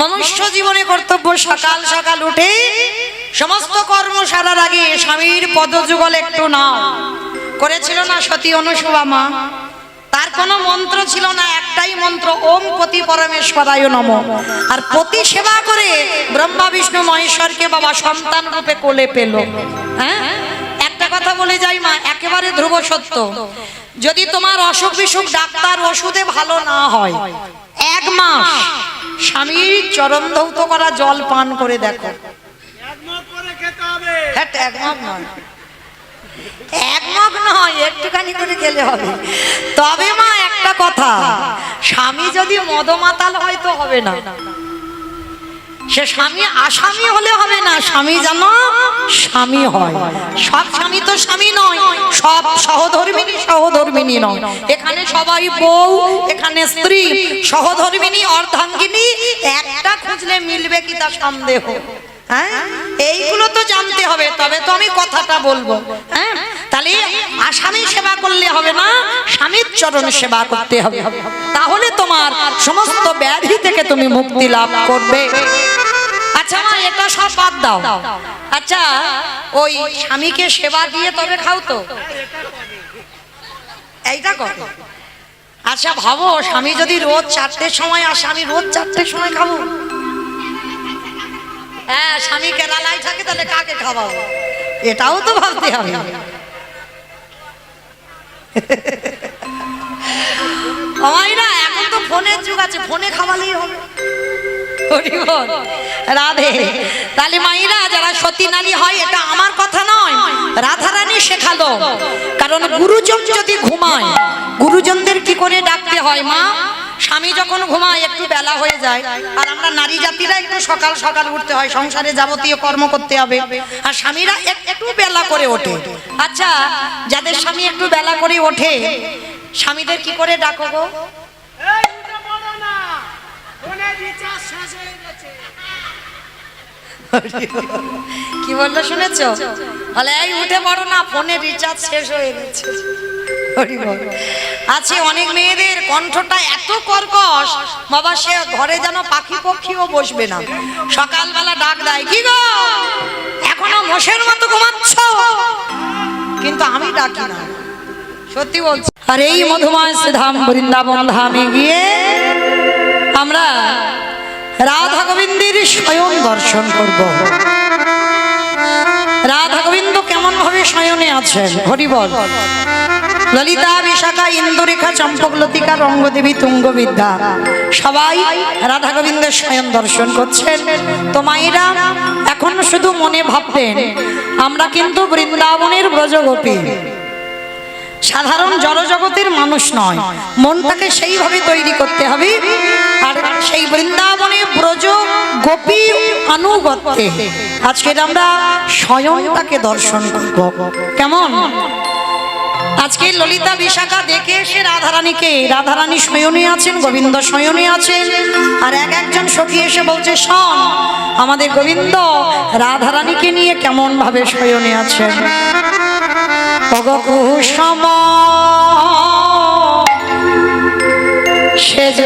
মনুষ্য জীবনে কর্তব্য সকাল সকাল উঠে সমস্ত কর্ম সারার আগে স্বামীর পদযুগল একটু নাও। করেছিল না সতী অনুসুয়া মা? তার কোনো মন্ত্র ছিল না, একটাই মন্ত্র, ওম পতি পরমেশ্বরায় নমঃ। আর পতি সেবা করে ব্রহ্মা বিষ্ণু মহেশ্বরকে বাবা সন্তান রূপে কোলে পেল। হ্যাঁ, একটা কথা বলে যাই মা, একেবারে ধ্রুব সত্য। যদি তোমার অসুখ বিসুখ ডাক্তার ওষুধে ভালো না হয়, 1 মাস স্বামীর চরণ ধৌত করা জল পান করে দেখো। 1 মগ করে খেতে হবে। হ্যাঁ, 1 মগ নয়, 1 মগ নয়, একটুখানি করে খেলে হবে। তবে মা একটা কথা, স্বামী যদি মদমাতাল হয় তো হবে না। সে স্বামী আসামি হলে হবে না, স্বামী যেন স্বামী হয়। সব স্বামী তো স্বামী নয়, সব সহধর্মিনী সহধর্মিনী নয়। এখানে সবাই বউ, এখানে স্ত্রী, সহধর্মিনী অর্ধাঙ্গিনী একটা খুঁজলে মিলবে কি তা সন্দেহ। হ্যাঁ, এইগুলো তো জানতে হবে, তবে তো আমি কথাটা বলবো। হ্যাঁ, তাহলে আসামি সেবা করলে হবে না, স্বামীর চরণ সেবা করতে হবে, তাহলে তোমার সমস্ত ব্যাধি থেকে তুমি মুক্তি লাভ করবে। আচ্ছা মা, এটা সব বাদ দাও। আচ্ছা, ওই স্বামীকে সেবা দিয়ে তবে খাও তো, এইটা কত? আচ্ছা ভাবো, স্বামী যদি রোজ 4টের সময় আসে, আমি রোজ 4টের সময় খাবো? হ্যাঁ, স্বামী কেরালায় থাকে, তাহলে কাকে খাওয়াবো? এটাও তো ভাবতে হবে। না, এখন তো ফোনের যুগ আছে, ফোনে খাওয়ালেই হবে। রাধে। তাহলে মাইরা যারা সতী নারী হয়, এটা আমার কথা নয়, রাধারানী শেখালো। কারণ গুরুজন যদি ঘুমায়, গুরুজনদের কি করে ডাকতে হয় মা? স্বামী যখন ঘুমায় একটু বেলা হয়ে যায়, আর আমরা নারী জাতিরা একটু সকাল সকাল উঠতে হয়, সংসারে যাবতীয় কর্ম করতে হবে, আর স্বামীরা একটু বেলা করে ওঠে। আচ্ছা, যাদের স্বামী একটু বেলা করে ওঠে, স্বামীদের কি করে ডাকো গো? এই উঠে পড়ো না, ফোনে রিচার্জ শেষ হয়ে গেছে। কি বললো শুনেছো? বলে এই উঠে পড়ো না, ফোনে রিচার্জ শেষ হয়ে গেছে। আছে অনেক মেয়েদের কণ্ঠটা এত কর্কশ বাবা, সে ঘরে যেন পাখি পক্ষীও বসবে না। সকালবেলা ডাক দেয়, কি গো এখনো মোষের মতো ঘুমাচ্ছ? কিন্তু আমি ডাকি না, সত্যি বলছি। আর এই মধুময় ধাম বৃন্দাবন ধামে গিয়ে আমরা রাধা গোবিন্দের স্বয়ং দর্শন করব। রাধা গোবিন্দ কেমন ভাবে শয়নে আছেন, হরি বল। ললিতা, বিশাখা, ইন্দুরেখা, চম্পক, লতিকা, রঙ্গদেবী, তুঙ্গবিদ্যা সবাই রাধা গোবিন্দের স্বয়ং দর্শন করছেন। তো মায়েরা এখন শুধু মনে ভাববেন, আমরা কিন্তু বৃন্দাবনের ব্রজগোপী, সাধারণ জড়জগতের মানুষ নয়। মনটাকে সেইভাবে তৈরি করতে হবে, আর সেই বৃন্দাবনে ব্রজ গোপী আনুগত্যে আজকে আমরা স্বয়ংটাকে দর্শন করব। কেমন? আজকে ললিতা বিশাখা দেখে এসে রাধারানীকে, রাধারানী শয়নে আছেন, গোবিন্দ শয়নে আছেন, আর একজন সখী এসে বলছে, শোন আমাদের গোবিন্দ রাধারানীকে নিয়ে কেমন ভাবে শয়নে আছেন। কুসুম সেজ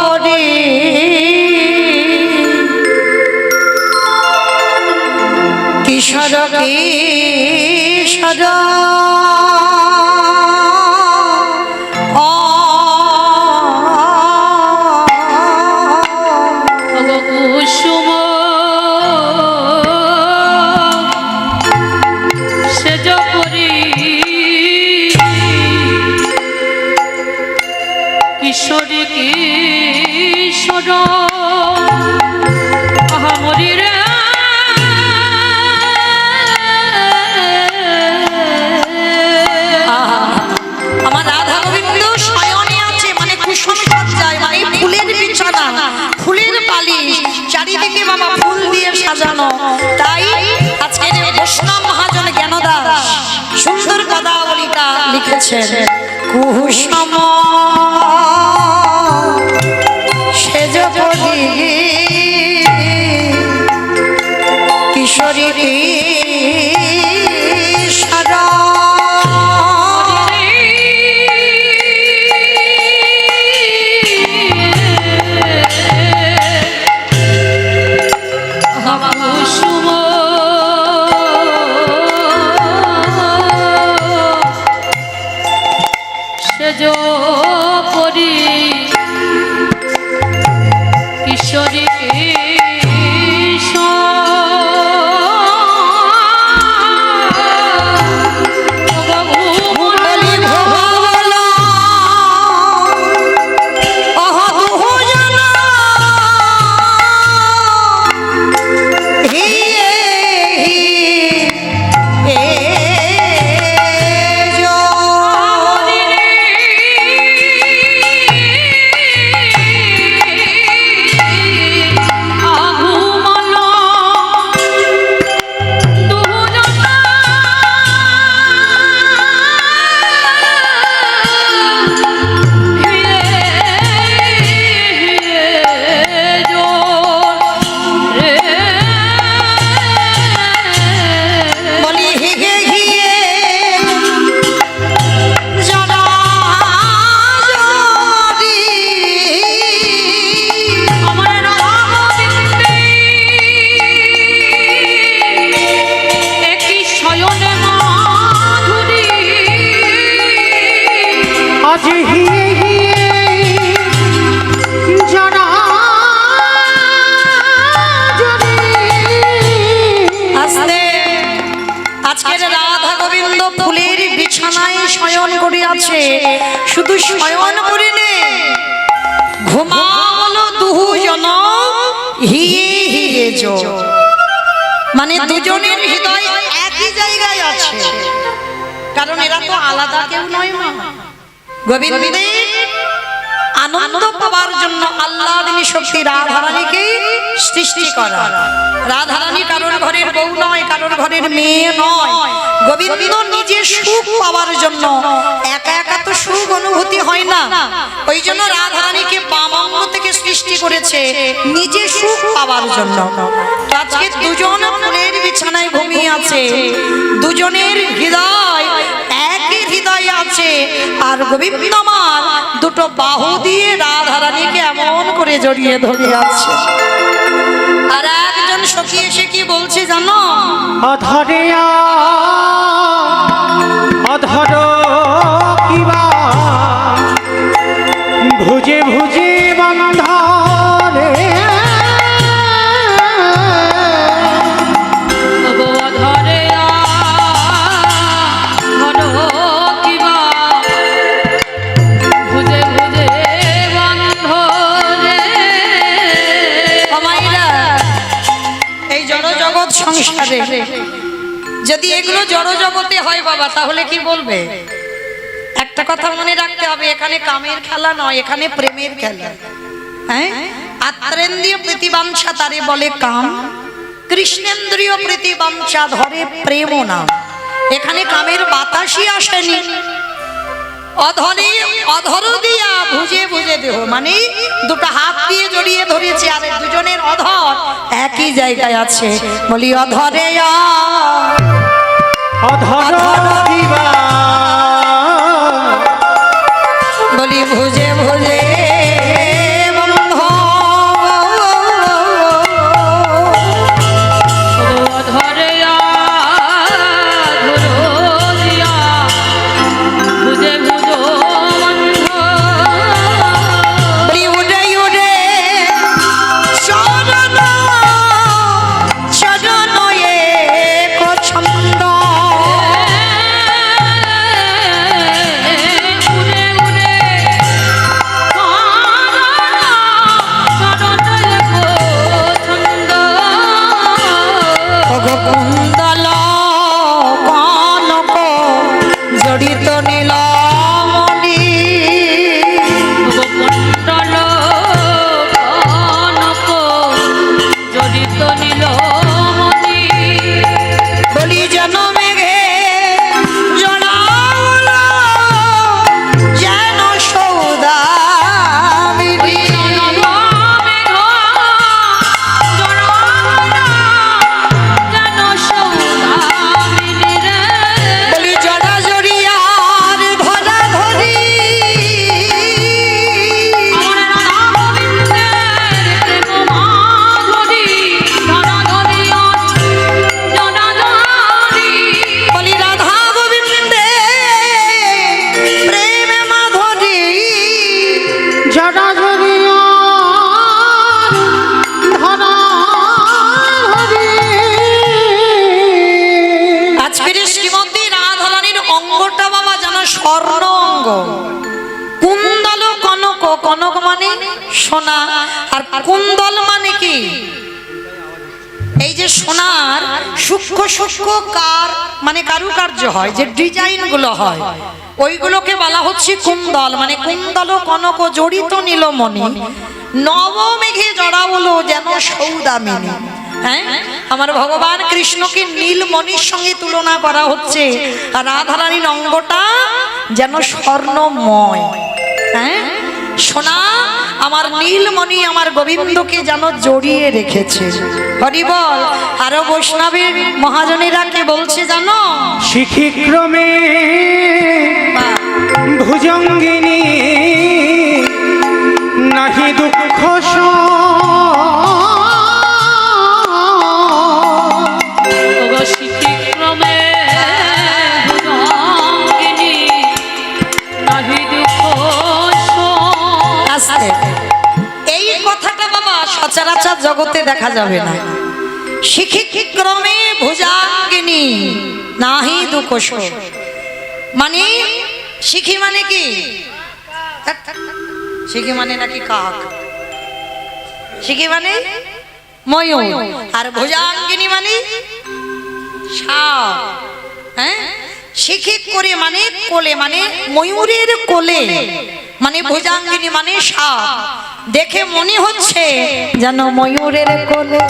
পরি কিশোর কিশোর কুসুম সেজ পরি কিশোরী কিশোর আহামরি রে। আমার রাধা গোবিন্দ শয়নে আছে, মানে কুসুম সজ্জায়, মানে ফুলের বিছানা, ফুলের বালিশ, চারিদিকে বাবা ফুল দিয়ে সাজানো। তাই আজকের বৈষ্ণব মহাজন জ্ঞানদাস সুন্দর পদাবলিটা লিখেছেন, কুসুম সেজ পরি কিশোরী কিশোর কিশোরী বলি ভোলা অহ দুহু জানা হিয়ে হিয়ে জো বলি হিগে হিয়ে জানা জরি আমার রামবিন্দে একই শয়নে মাধুরী আজ হিয়ে হিয়ে জানা জরে আস্তে আজকের রাধা গোবিন্দ ফুলের বিছানায় শয়ন করে আছে শুধু শয়ন করে নে ঘুমালো দুজন হিয়ে হিয়ে জো মানে দুজনের হৃদয় একই জায়গায় আছে কারণ এরা তো আলাদা কেউ নয় মা গোবিন্দের আনন্দ পাওয়ার জন্য আল্লাহ দিনী শক্তি রাধারানীকে সৃষ্টি করা রাধারানী কারোর ঘরের বউ নয় কারোর ঘরের মেয়ে নয় গোবিন্দ নিজে সুখ পাওয়ার জন্য একা একা তো সুখ অনুভূতি হয় না ওই জন্য রাধারানীকে বামাঙ্গ থেকে সৃষ্টি করেছে নিজে সুখ পাওয়ার জন্য তো আজকে দুজন ফুলের বিছানায় ঘুমিয়ে আছে দুজনের হৃদয় একই হৃদয় আছে আর গোবিন্দ আমার দুটো বাহু দিয়ে রাধারানীকে এমন করে জড়িয়ে ধরে আছে আর একজন সখী এসে কি বলছে জানো অধরে অধর কিবা ভুজে ভুজে বন্ধরে ধরে ধরো কিবা ভুজে ভুজে বন্ধ রে মায়েরা এই জড় জগৎ সংসারে যদি এগুলো জড় জগতে হয় বাবা তাহলে কি বলবে একটা কথা মনে রাখতে হবে এখানে কামের খেলা নয় এখানে প্রেমের খেলা হ্যাঁ আত্রেন্দ্রিয় প্রীতিবাঞ্ছা তারে বলে কাম কৃষ্ণেন্দ্রিয় প্রীতিবাঞ্ছা ধরে প্রেম নাম এখানে কামের বাতাসই আসেনি অধরে অধর দিয়া ভুজে ভুজে দেহ মানে দুটো হাত দিয়ে জড়িয়ে ধরেছে আর দুজনের অধর একই জায়গায় আছে বলি অধরে অধর কিবা বলি ভুজে ভুজে বন্ধ ধরে ধরো দিয়া ভুজে ভুজো বন্ধ বলি উড়ে উড়ে চরণ চরণ এক ছন্দ উড়ে উড়ে সোনা। আর কুন্দল মানে কি? এই যে সোনার সূক্ষ্ম সূক্ষ্ম মানে কারুকার্য হয়, যে ডিজাইন গুলো হয়, ওইগুলোকে বলা হচ্ছে কুন্দল। মানে কুন্দল কনক জড়িত নীলমণি, নবমেঘে জড়া হলো যেন সৌদামিনী। হ্যাঁ, আমার ভগবান কৃষ্ণকে নীলমণির সঙ্গে তুলনা করা হচ্ছে, আর রাধারানীর অঙ্গটা যেন স্বর্ণময়। হ্যাঁ, সোনা আমার নীলমণি আমার গোবিন্দকে যেন জড়িয়ে রেখেছে। হরি বল। আরো বৈষ্ণবের মহাজনেরা কে বলছে জানো? শিখিক্রমে ভুজঙ্গিনী নাহি দুঃখ শিক্ষিক্রমে ভুজঙ্গিনী নাহি দুঃখ। আস্তে, এই কথাটা বাবা সচরাচর জগতে দেখা যাবে না। শিখিক্রমে ভুজাঙ্গিনী নাহি দুঃখ। মানে শিখি মানে কি? শিখি মানে নাকি কাক? শিখি মানে ময়ূর, আর ভুজাঙ্গিনী মানে সাপ। হ্যাঁ, শিখি করে মানে কোলে, মানে ময়ূরের কোলে, মানে ভুজাঙ্গিনী মানে সাপ। দেখে মনে হচ্ছে যেন ময়ূরের কোলে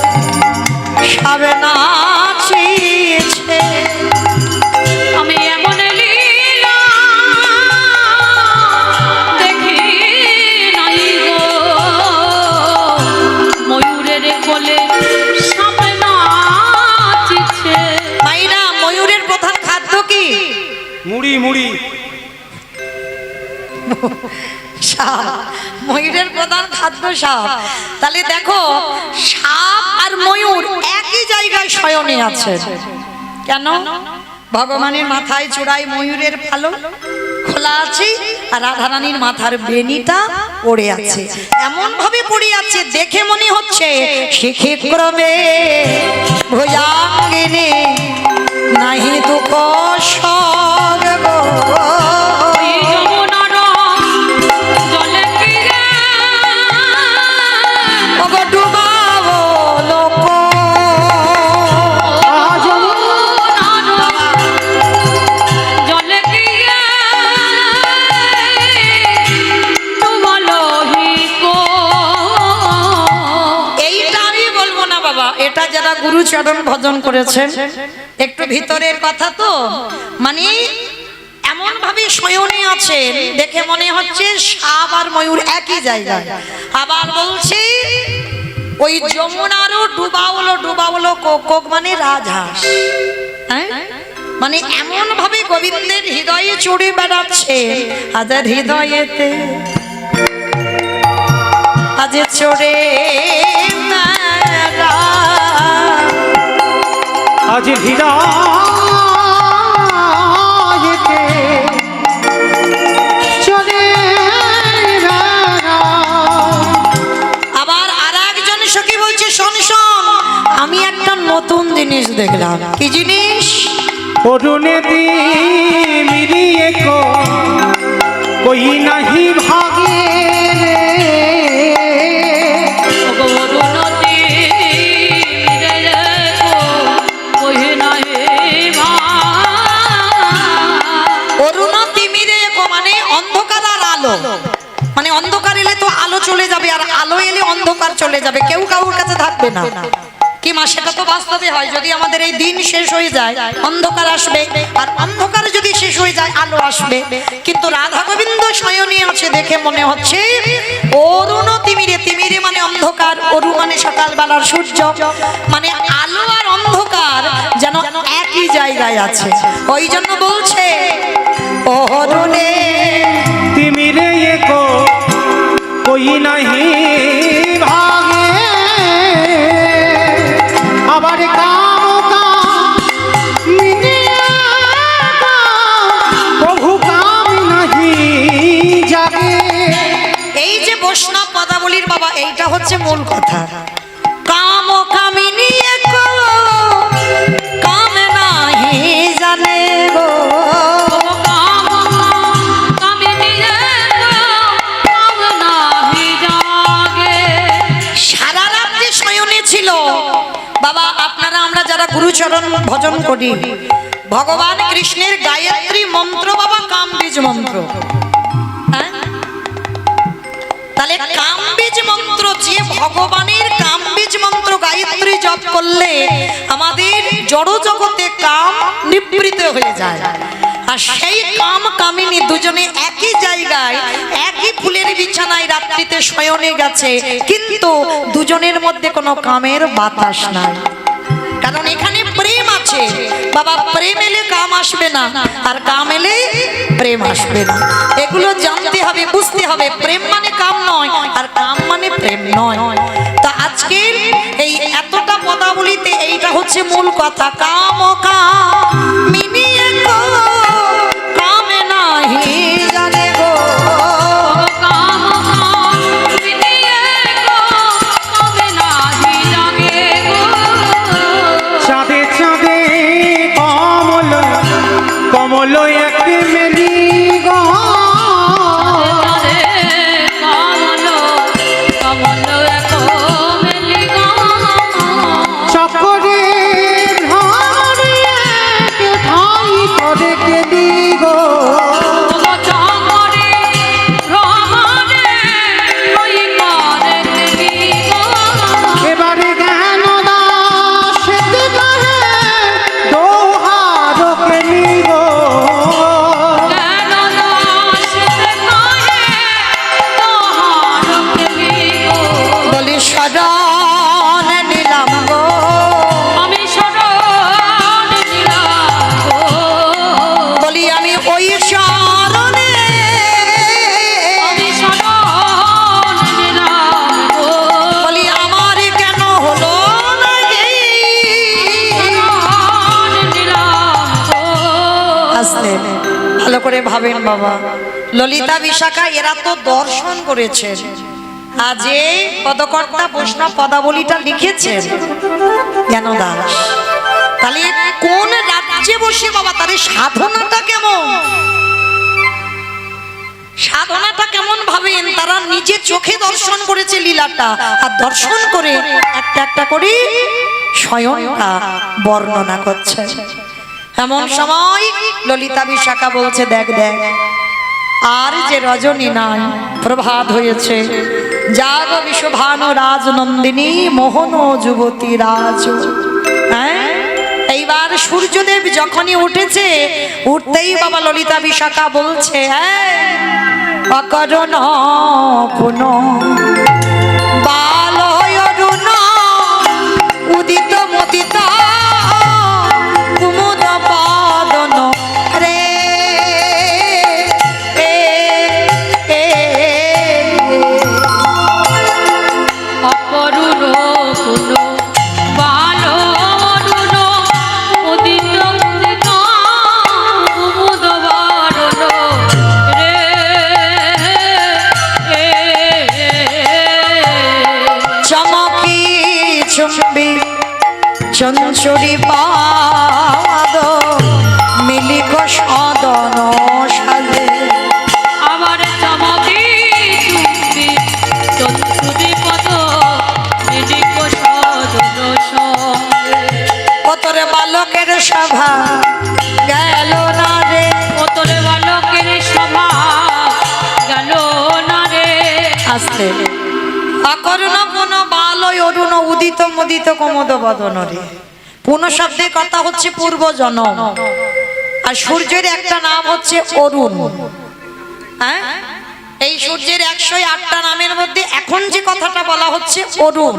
সাবে নাচিছে। আমি এমন লীলা দেখি নাই গো, ময়ূরের কোলে সাপ নাচিছে। মাইনা, ময়ূরের প্রধান খাদ্য কি? মুড়ি মুড়ি। সাপ। ময়ূরের প্রধান খাদ্য সাপ। তাহলে দেখো, সাপ আর ময়ূর একই জায়গায় শয়নে আছে। কেন? ভগবানের মাথায় চূড়ায় ময়ূরের পালক খোলা আছে, আর রাধারানীর মাথার বেনিটা পড়ে আছে। এমন ভাবে পড়ে আছে দেখে মনে হচ্ছে শিখিক্রমে ভুজাঙ্গিনী নাহি দুঃখ সর্ব। এটা যারা গুরুচরণ ভজন করেছেন, একটু ভিতরের কথা তো, মানে এমন ভাবে শয়নে আছেন দেখে মনে হচ্ছে সাপ আর ময়ূর একই জায়গায়। আবার বলছি ওই যমুনারও ডুবাওলো কোক মানে রাজহাঁস। হ্যাঁ, মানে এমন ভাবে গোবিন্দের হৃদয়ে চড়ে বেড়াচ্ছে, আজার হৃদয়েতে আজ চড়ে আজ হৃদয়েতে চলে। আবার আর একজন সখী বলছে, শোন শোন, আমি একটা নতুন জিনিস দেখলাম। কি জিনিস? অরুণেতি মিলিয়ে কই নাহি ভাগে মানে অন্ধকার এলে তো আলো চলে যাবে, আর আলো এলে অন্ধকার চলে যাবে, কেউ কারোর কাছে থাকবে না। কি মা, সেটা তো বাস্তবে হয়। যদি আমাদের এই দিন শেষ হয়ে যায় অন্ধকার আসবে, আর অন্ধকার যদি শেষ হয়ে যায় আলো আসবে। কিন্তু রাধা গোবিন্দ শয়নে আছে দেখে মনে হচ্ছে অরুণ তিমিরে। তিমিরে মানে অন্ধকার, অরু মানে সকালবেলার সূর্য, মানে আলো আর অন্ধকার যেন একই জায়গায় আছে। ওই জন্য বলছে অরুণে তিমিরে কই নাহি ভাগে। আবার প্রভু কাম নাহি জাগে। এই যে বৈষ্ণব পদাবলীর বাবা, এইটা হচ্ছে মূল কথা। কাম কামিনী কাম নাহি জানে গো, কাম কামিনী কাম নাহি জানে। বাবা আপনারা আমরা যারা গুরুচরণ ভজন করি, ভগবান কৃষ্ণের গায়ত্রী মন্ত্র বাবা কামবীজ মন্ত্র। হ্যাঁ, তাহলে কামবীজ মন্ত্র, যে ভগবানের কামবীজ মন্ত্র গায়ত্রী জপ করলে আমাদের জড় জগতে কাম নিবৃত্ত হয়ে যায়। আর সেই কাম কামিনী দুজনে একই জায়গায় একই ফুলের বিছানায় রাত্রিতে শয়নে গেছে, কিন্তু দুজনের মধ্যে কোনো কামের বাতাস নাই। কারণ এখানে প্রেম আছে বাবা, প্রেম এলে কাম আসবে না, আর কাম এলে প্রেম আসবে না। এগুলো জানতে হবে, বুঝতে হবে। প্রেম মানে কাম নয়, আর কাম মানে প্রেম নয়। তা আজকের এই এতটা পদাবলিতে এইটা হচ্ছে মূল কথা। কাম ও কামিনী গো, কামে নাহি জানে গো। চাঁদে চাঁদে কমল কমল এক মেলি গো। চকরে ভ্রমরিয়া কেউ ঠাই করে কেলি গো। এবারে জ্ঞান দাস কহে দোহার কেলি গো। বলি শরণ নিলাম গো, বলি আমি ওই শরণে বলি আমার কেন হলো না গে। আসলে ভালো করে ভাবেন বাবা, ললিতা বিশাখা এরা তো দর্শন করেছেন, আজ এই পদকর্তা বৈষ্ণব পদাবলীটা লিখেছেন জ্ঞান দাস। তাহলে কোন রাজ্যে বসে বাবা তাদের সাধনাটা কেমন, সাধনাটা কেমন ভাবেন। তারা নিজে চোখে দর্শন করেছে লীলাটা, আর দর্শন করে একটা একটা করে স্বয়ংটা বর্ণনা করছে। এমন সময় ললিতা বিশাখা বলছে, দেখ দেখ আর যে রজনী নাই, প্রভাত হয়েছে। জাগ বিশ্বভানু রাজনন্দিনী মোহন যুবতী রাজ। হ্যাঁ, এইবার সূর্যদেব যখনই উঠেছে, উঠতেই বাবা ললিতা বিশাখা বলছে, হ্যাঁ অকরণ পুন বালয় অরুণ উদিত মদিত কুমুদ বদন রে। চঞ্চুরি পাদ মিলিক সদন সাজে। আবার চমকে চুম্বি চঞ্চুরি পদ মিলিক সদন সঙ্গে। কতরে বালকের সভা গেল না রে, কতরে বালকের সভা গেল না রে। আসতে অকরুণ পুন বালয় অরুণ উদিত মুদিত কমোদ বদন রে। পুন শব্দের কথা হচ্ছে পূর্ব জন্ম, আর সূর্যের একটা নাম হচ্ছে অরুণ। হ্যাঁ, এই সূর্যের 108টা নামের মধ্যে এখন যে কথাটা বলা হচ্ছে অরুণ।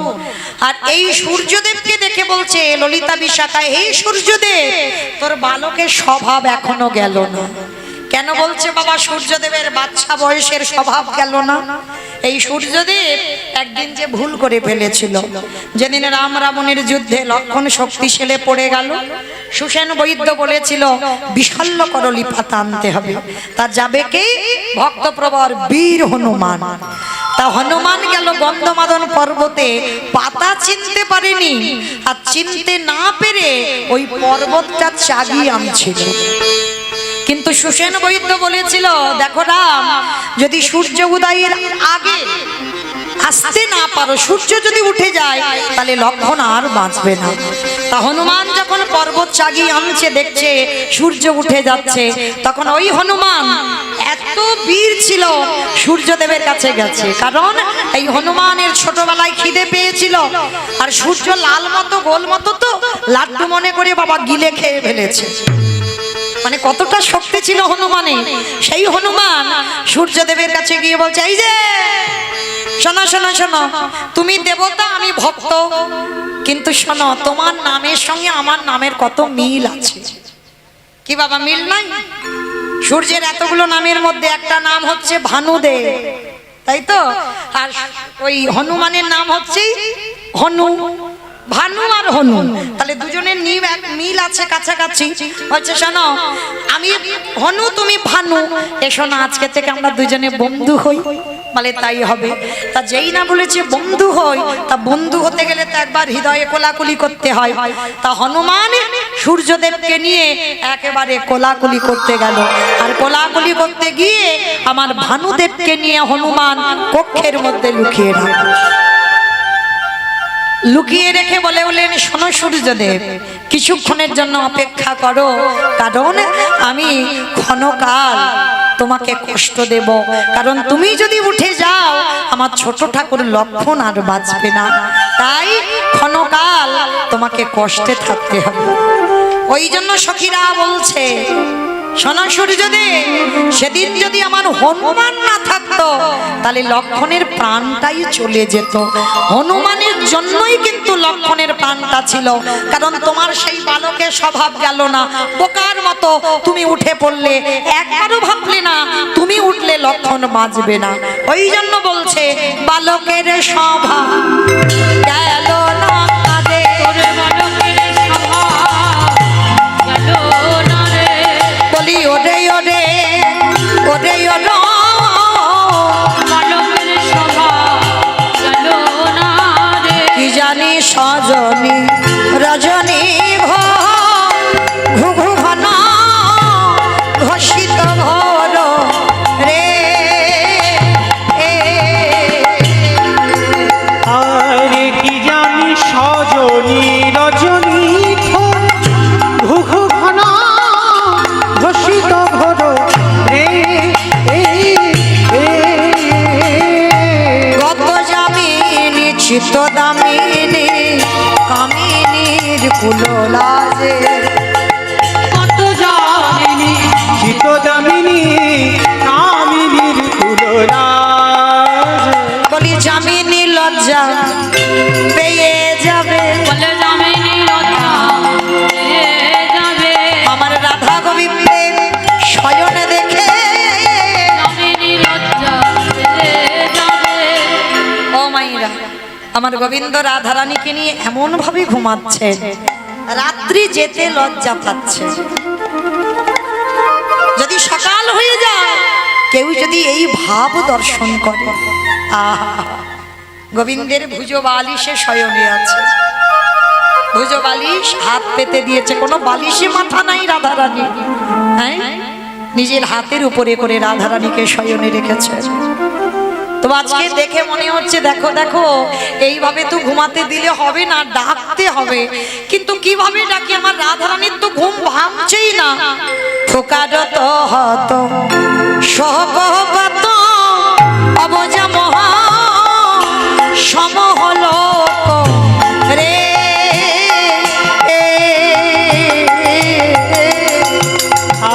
আর এই সূর্যদেবকে দেখে বলছে ললিতা বিশাখা, এই সূর্যদেব তোর বালকের স্বভাব এখনো গেল না। কেন বলছে বাবা সূর্যদেবের বাচ্চা বয়সের স্বভাব গেল না? এই সূর্যদেব একদিন যে ভুল করে ফেলেছিল, যেদিন রাম রাবণের যুদ্ধে লক্ষণ শক্তিশালী পড়ে গেল, সুসেন বৈদ্য বলেছিল বিশল্য করলি পাতা আনতে হবে। তা যাবে কে? ভক্তপ্রবর বীর হনুমান। তা হনুমান গেল গন্ধমাদন পর্বতে, পাতা চিনতে পারেনি, আর চিনতে না পেরে ওই পর্বতটা চাগিয়ে আনছিল। কিন্তু সুসেন বৈদ্য বলেছিল, দেখো রাম, যদি সূর্য উদয়ের আগে আসতে না পারো, সূর্য যদি উঠে যায় তাহলে লক্ষণ আর বাঁচবে না। তা হনুমান যখন পর্বত চাগিয়ে আনছে, দেখছে সূর্য উঠে যাচ্ছে, তখন ওই হনুমান এত বীর ছিল, সূর্যদেবের কাছে গেছে। কারণ এই হনুমানের ছোটবেলায় খিদে পেয়েছিল, আর সূর্য লাল মতো গোল মতো তো লাড্ডু মনে করে বাবা গিলে খেয়ে ফেলেছে। মানে কতটা শক্তি ছিল হনুমানে। সেই হনুমান সূর্যদেবের কাছে গিয়ে বলছে, এই যে শোনো শোনো শোনো, তুমি দেবতা আমি ভক্ত, কিন্তু শোনো তোমার নামের সঙ্গে আমার নামের কত মিল আছে। কি বাবা মিল নাই? সূর্যের এতগুলো নামের মধ্যে একটা নাম হচ্ছে ভানুদেব, তাই তো? আর ওই হনুমানের নাম হচ্ছে হনু, ভানু আর হনু, তাহলে দুজনের মিল আছে কাছাকাছি। হচ্ছে শোনো, আমি হনু তুমি ভানু, এসো না আজকে থেকে আমরা দুজনে বন্ধু হই। বলে তাই হবে। তা যেই না বলেছে বন্ধু হই, তা বন্ধু হতে গেলে তো একবার হৃদয়ে কোলাকুলি করতে হয়। তা হনুমান সূর্যদেবকে নিয়ে একেবারে কোলাকুলি করতে গেল, আর কোলাকুলি করতে গিয়ে আমার ভানুদেবকে নিয়ে হনুমান কক্ষের মধ্যে লুকিয়ে রাখল। লুকিয়ে রেখে বললেন, শোনো সূর্যদেব, কিছুক্ষণের জন্য অপেক্ষা করো, কারণ আমি ক্ষণকাল তোমাকে কষ্ট দেব। কারণ তুমি যদি উঠে যাও আমার ছোট ঠাকুর লক্ষণ আর বাঁচবে না, তাই ক্ষণকাল তোমাকে কষ্টে থাকতে হবে। ওই জন্য সখীরা বলছে, শোনো সূর্যদেব, সেদিন যদি আমার হনুমান না থাকতো তাহলে লক্ষণের প্রাণটাই চলে যেত। হনুমানের জন্যই কিন্তু লক্ষণের প্রাণটা ছিল, কারণ তোমার সেই বালকের স্বভাব গেল না, বোকার মতো তুমি উঠে পড়লে, একবারও ভাবলে না তুমি উঠলে লক্ষণ বাঁচবে না। ওই জন্য বলছে বালকের স্বভাব গেল না কাঁদে, ওরে বালকের স্বভাব গেল না রে। বলি ওরে ওরে ওরে ওরে, বালকের স্বভাব গেল না রে। কি জানি সজনী রজনী ঘুঘু ঘন ঘোষিত ঘোর রে। আরে কি জানি সজনী রজনী ঘুঘু ঘন ঘোষিত ঘোর রে। গত যামিনী চিত্ত দামিনী কামিনীর কুললাজে, কত জানিনি চিত দামিনী কামিনীর কুলরাজ। বলি যামিনী লজ্জা পেয়ে যাবে, বলে যামিনী লজ্জা পেয়ে যাবে। আমার রাধা গোবিন্দের শয়নে দেখে। যামিনী লজ্জা পেয়ে যাবে। ও মাইরা, আমার গোবিন্দ রাধারানীকে নিয়ে এমন ভাবে ঘুমাচ্ছে, রাত্রি যেতে লজ্জা পাচ্ছে। যদি সকাল হয়ে যায়, কেউ যদি এই ভাব দর্শন করে, আহা, গোবিন্দের ভুজ বালিশে শয়নে আছে, ভুজ বালিশ হাত পেতে দিয়েছে, কোনো বালিশে মাথা নাই রাধারানী, হ্যাঁ নিজের হাতের উপরে করে রাধারানীকে শয়নে রেখেছে। তো আজকে দেখে মনে হচ্ছে, দেখো দেখো এইভাবে তো ঘুমাতে দিলে হবে না, ডাকতে হবে। কিন্তু কিভাবে ডাকি, আমার রাধারানীর তো ঘুম ভাঙছেই না। ফোকারত হত সহগত অবজা মহা সমহল রে।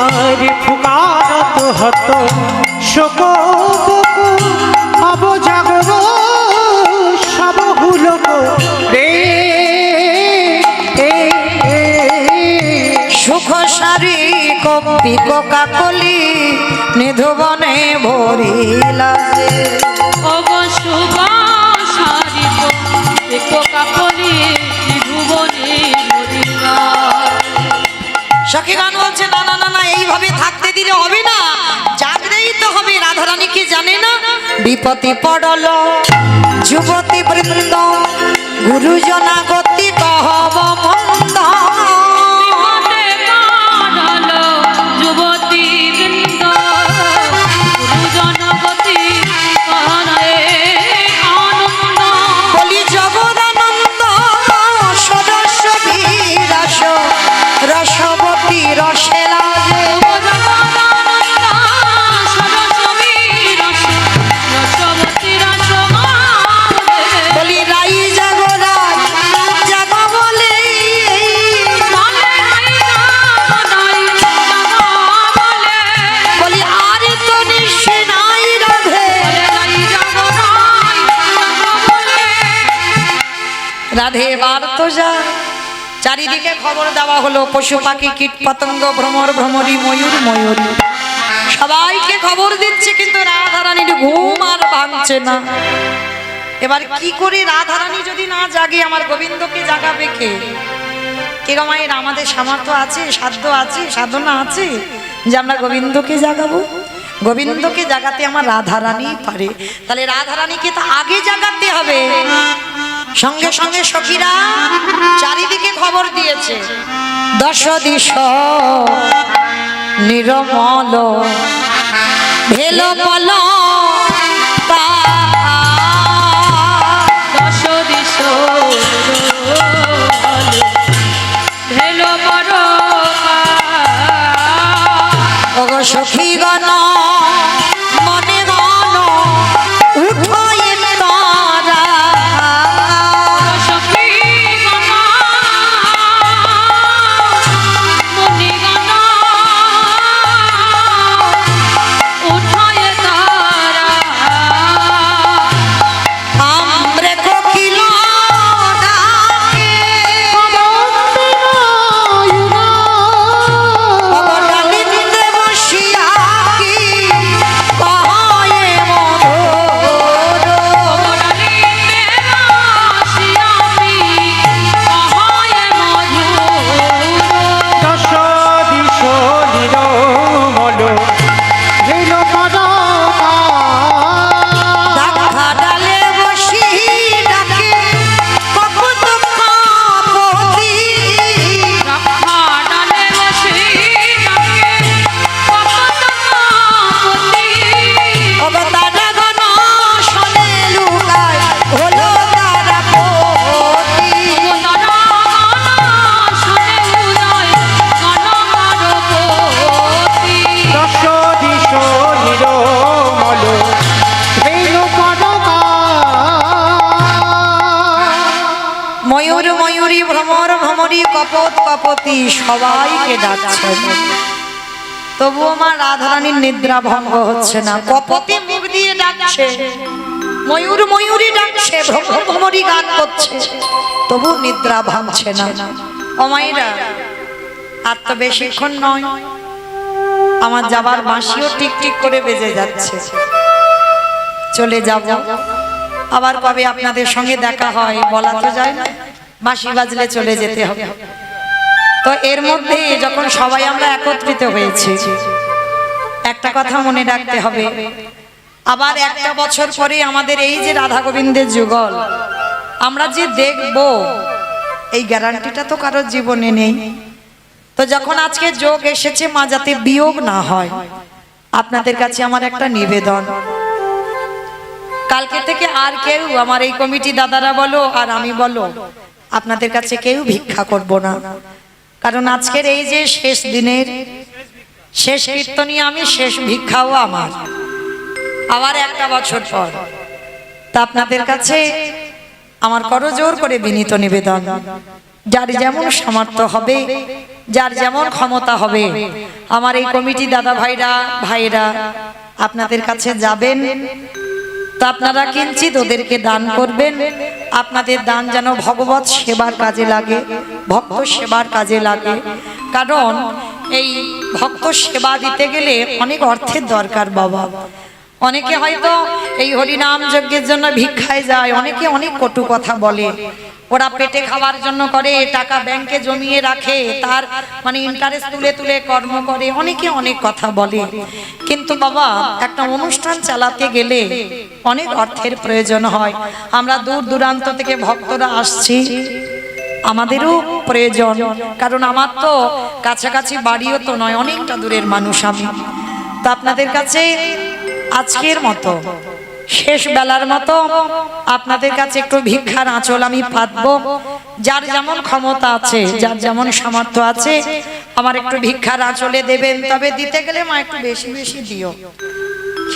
আরে ফুকারত হত শোক অবজাগর সব হুলক রে। সুখ সারি কপি কাকলি নিধুবনে ভরিলা যে। ওগো শুভা সারিত একো কাকলি নিভুবনে মরিলা। সখী গান বলছে, না না না না, এইভাবে থাকতে দিলে হবে না, জাগতেই তো হবে। রাধারানী কি জানে না বিপত্তি পড়ল যুবতী বৃন্দ, গুরুজনা গতি কহব মন্দ। বিপদে পড়ল যুবতী বৃন্দ, গুরুজন গতি কহনে আনন্দ। রাধে এবার তো যা। চারিদিকে খবর দেওয়া হলো, পশু পাখি কীট পতঙ্গ ভ্রমর ভ্রমরী ময়ূর ময়ূরী সবাইকে খবর দিচ্ছে, কিন্তু রাধারানীর ঘুম আর ভাঙছে না। এবার কি করে রাধারানী যদি না জাগে, আমার গোবিন্দকে জাগাবে কে? কে গো মায়ের, আমাদের সামর্থ্য আছে, সাধ্য আছে, সাধনা আছে যে আমরা গোবিন্দকে জাগাবো? গোবিন্দকে জাগাতে আমার রাধারানী পারে। তাহলে রাধারানীকে তো আগে জাগাতে হবে। সঙ্গে সঙ্গে সখীরা চারিদিকে খবর দিয়েছে, দশ দিশ নিরমল ভেল বল দশ দিশ ভেল বড় ওগো সখী গণ মনে গণ উঠোয় তারা সখী গণ মুনি গণ উঠায় তারা আমরে কোকিল ডাকে অবডালিতে বসিয়া কি কহে মধুর অবডালিতে বসিয়ামি কহে মধুর দশ দিশ নিরমল ভেল দেখা ডালে বসি ডাকে কপত কাপতি রাখা ডালে বসে ডাকে কপত কাপতি অবতারা গণ শোনে লুকায় হলো তারা পতি তারা শুনে উদয় গণমারপতি দশ দিশ নিরমল ভেল ময়ূর ময়ূরী ভ্রমর ভ্রমরী কপত কপতি সবাইকে ডাকছে, তবুও মা রাধারানীর নিদ্রা ভঙ্গ হচ্ছে না। কপতি মুখ দিয়ে ডাকছে, ময়ূর ময়ূরী ডাকছে, ভ্রমর ভ্রমরী গান করছে, তবু নিদ্রা ভাঙছে না। ও মায়েরা, আর তো বেশিক্ষণ নয়, আমার যাবার বাঁশিও টিক টিক করে বেজে যাচ্ছে। চলে যাব, আবার কবে আপনাদের সঙ্গে দেখা হয় বলা তো যায় না, বাঁশি বাজলে চলে যেতে হবে। তো এর মধ্যে যখন সবাই আমরা একত্রিত হয়েছি, একটা কথা মনে রাখতে হবে, আবার একটা বছর পরে আমাদের এই যে রাধা গোবিন্দের যুগল আমরা যে দেখব, এই গ্যারান্টিটা তো কারোর জীবনে নেই। তো যখন আজকে যোগ এসেছে, মা যাতে বিয়োগ না হয়, আপনাদের কাছে আমার একটা নিবেদন, কালকে থেকে আর কেউ, আমার এই কমিটি দাদারা বলো আর আমি বলো, আপনাদের কাছে কেউ ভিক্ষা করব না। কারণ আজকের এই যে শেষ দিনের শেষ কীর্তনী আমি, শেষ ভিক্ষাও আমার, আবার একটা বছর পর। তা আপনাদের কাছে আমার করজোর করে বিনীত নিবেদন, যার যেমন সামর্থ্য হবে, যার যেমন ক্ষমতা হবে, আমার এই কমিটি দাদা ভাইরা আপনাদের কাছে যাবেন, তো আপনারা কিঞ্চিত ওদেরকে দান করবেন। আপনাদের দান যেন ভগবত সেবার কাজে লাগে, ভক্ত সেবার কাজে লাগে। কারণ এই ভক্ত সেবা দিতে গেলে অনেক অর্থের দরকার বাবা। অনেকে হয়তো এই হরিনাম যজ্ঞের জন্য ভিক্ষায় যায়, অনেকে অনেক কটু কথা বলে, ওরা পেটে খাওয়ার জন্য করে, টাকা ব্যাংকে জমিয়ে রাখে, তার মানে ইন্টারেস্ট তুলে তুলে কর্ম করে, অনেকে অনেক কথা বলে। কিন্তু বাবা, একটা অনুষ্ঠান চালাতে গেলে অনেক অর্থের প্রয়োজন হয়। আমরা দূর দূরান্ত থেকে ভক্তরা আসছি, আমাদেরও প্রয়োজন, কারণ আমার তো কাছাকাছি বাড়িও তো নয়, অনেকটা দূরের মানুষ আমি। তো আপনাদের কাছে আজকের মতো শেষ বেলার মতো আপনাদের কাছে একটু ভিক্ষার আঁচল আমি পাতবো। যার যেমন ক্ষমতা আছে, যার যেমন সামর্থ্য আছে, আমার একটু ভিক্ষার আঁচলে দেবেন। তবে দিতে গেলে মা একটু বেশি বেশি দিও,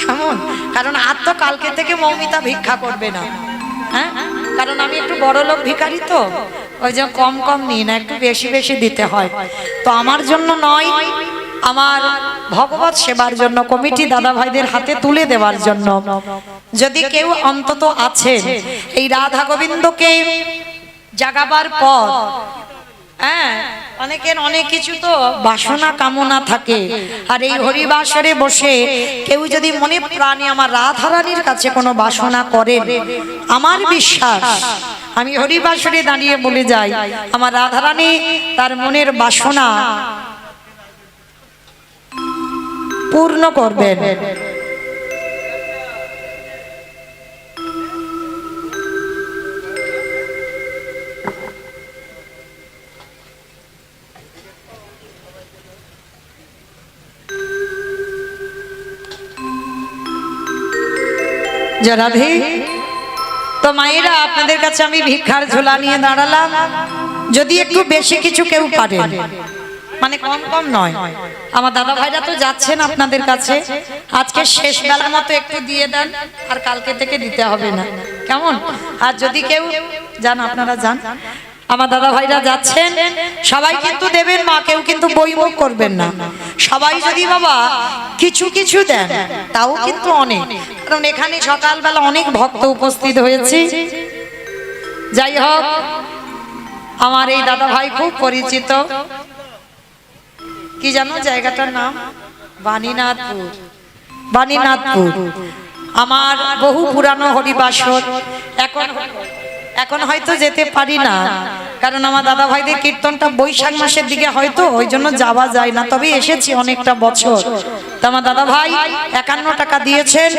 কেমন? কারণ আর তো কালকে থেকে মৌমিতা ভিক্ষা করবে না, হ্যাঁ, কারণ আমি একটু বড় লোক ভিখারি, তো ওই যে কম কম নিই না, একটু বেশি বেশি দিতে হয়। তো আমার জন্য নয়, আমার ভগবত সেবার জন্য, কমিটি দাদা ভাইদের হাতে তুলে দেওয়ার জন্য। যদি কেউ অন্তত আছেন এই রাধা গোবিন্দকে জাগাবার পর হ্যাঁ অনেকের অনেক কিছু তো বাসনা কামনা থাকে, আর এই হরিবাসরে বসে কেউ যদি মনে প্রাণে আমার রাধারানীর কাছে কোনো বাসনা করে, আমার বিশ্বাস আমি হরিবাসরে দাঁড়িয়ে বলে যাই আমার রাধারানী তার মনের বাসনা পূর্ণ করবেন। রাধে তো মায়েরা আপনাদের কাছে আমি ভিক্ষার ঝোলা নিয়ে দাঁড়ালাম, যদি একটু বেশি কিছু কেউ পারে, মানে কম কম নয়, আমার দাদা ভাইরা তো যাচ্ছেন আপনাদের কাছে, আজকে শেষ বেলার মতো একটু দিয়ে দেন, আর কালকে থেকে দিতে হবে না, কেমন? আর যদি কেউ যান আপনারা যান, আমার দাদা ভাইরা যাচ্ছেন সবাই কিন্তু দেবেন মা, কেউ কিন্তু বইমুখ করবেন না, সবাই যদি বাবা কিছু কিছু দেন তাও কিন্তু অনেক, কারণ এখানে সকালবেলা অনেক ভক্ত উপস্থিত হয়েছে। যাই হোক আমার এই দাদা ভাই খুব পরিচিত, কি জানো জায়গাটার নাম? বাণীনাথপুর। বাণীনাথপুর আমার বহু পুরানো হরিবাসর, এখন হয়তো যেতে পারি না, কারণ আমার দাদা ভাইদের কীর্তনটা বৈশাখ মাসের দিকে হয়তো ওই জন্য যাওয়া যায় না, তবে এসেছি অনেকটা বছর। তো আমার দাদা ভাই 51 টাকা দিয়েছেন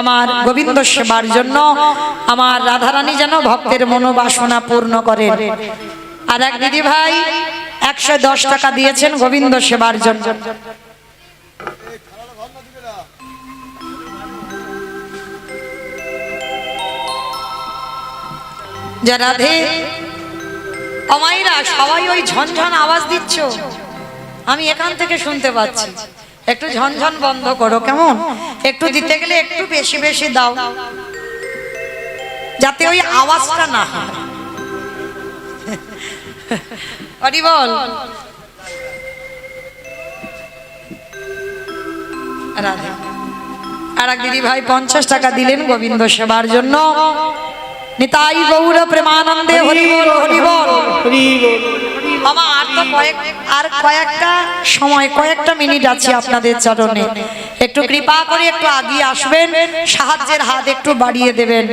আমার গোবিন্দ সেবার জন্য, আমার রাধারানী যেন ভক্তের মনোবাসনা পূর্ণ করেন। আর এক দিদি ভাই 110 টাকা দিয়েছেন গোবিন্দ সেবার জন্য। রাধে অমাইরা সবাই ওই ঝনঝন আওয়াজ দিচ্ছ, আমি এখান থেকে শুনতে পাচ্ছি, একটু ঝনঝন বন্ধ করো কেমন? একটু দিতে গেলে একটু বেশি বেশি দাও, যাতে ওই আওয়াজটা না হয়। হরি বল। রাধে আর এক দিদি ভাই 50 টাকা দিলেন গোবিন্দ সেবার জন্য। নিতাই গৌর প্রেমানন্দে হরি বল হরি বল। আমার তো কয়েকটা সময় কয়েকটা মিনিট আছে আপনাদের চরণে, একটু কৃপা করে একটু আগিয়ে আসবেন, সাহায্যের হাত একটু বাড়িয়ে দেবেন।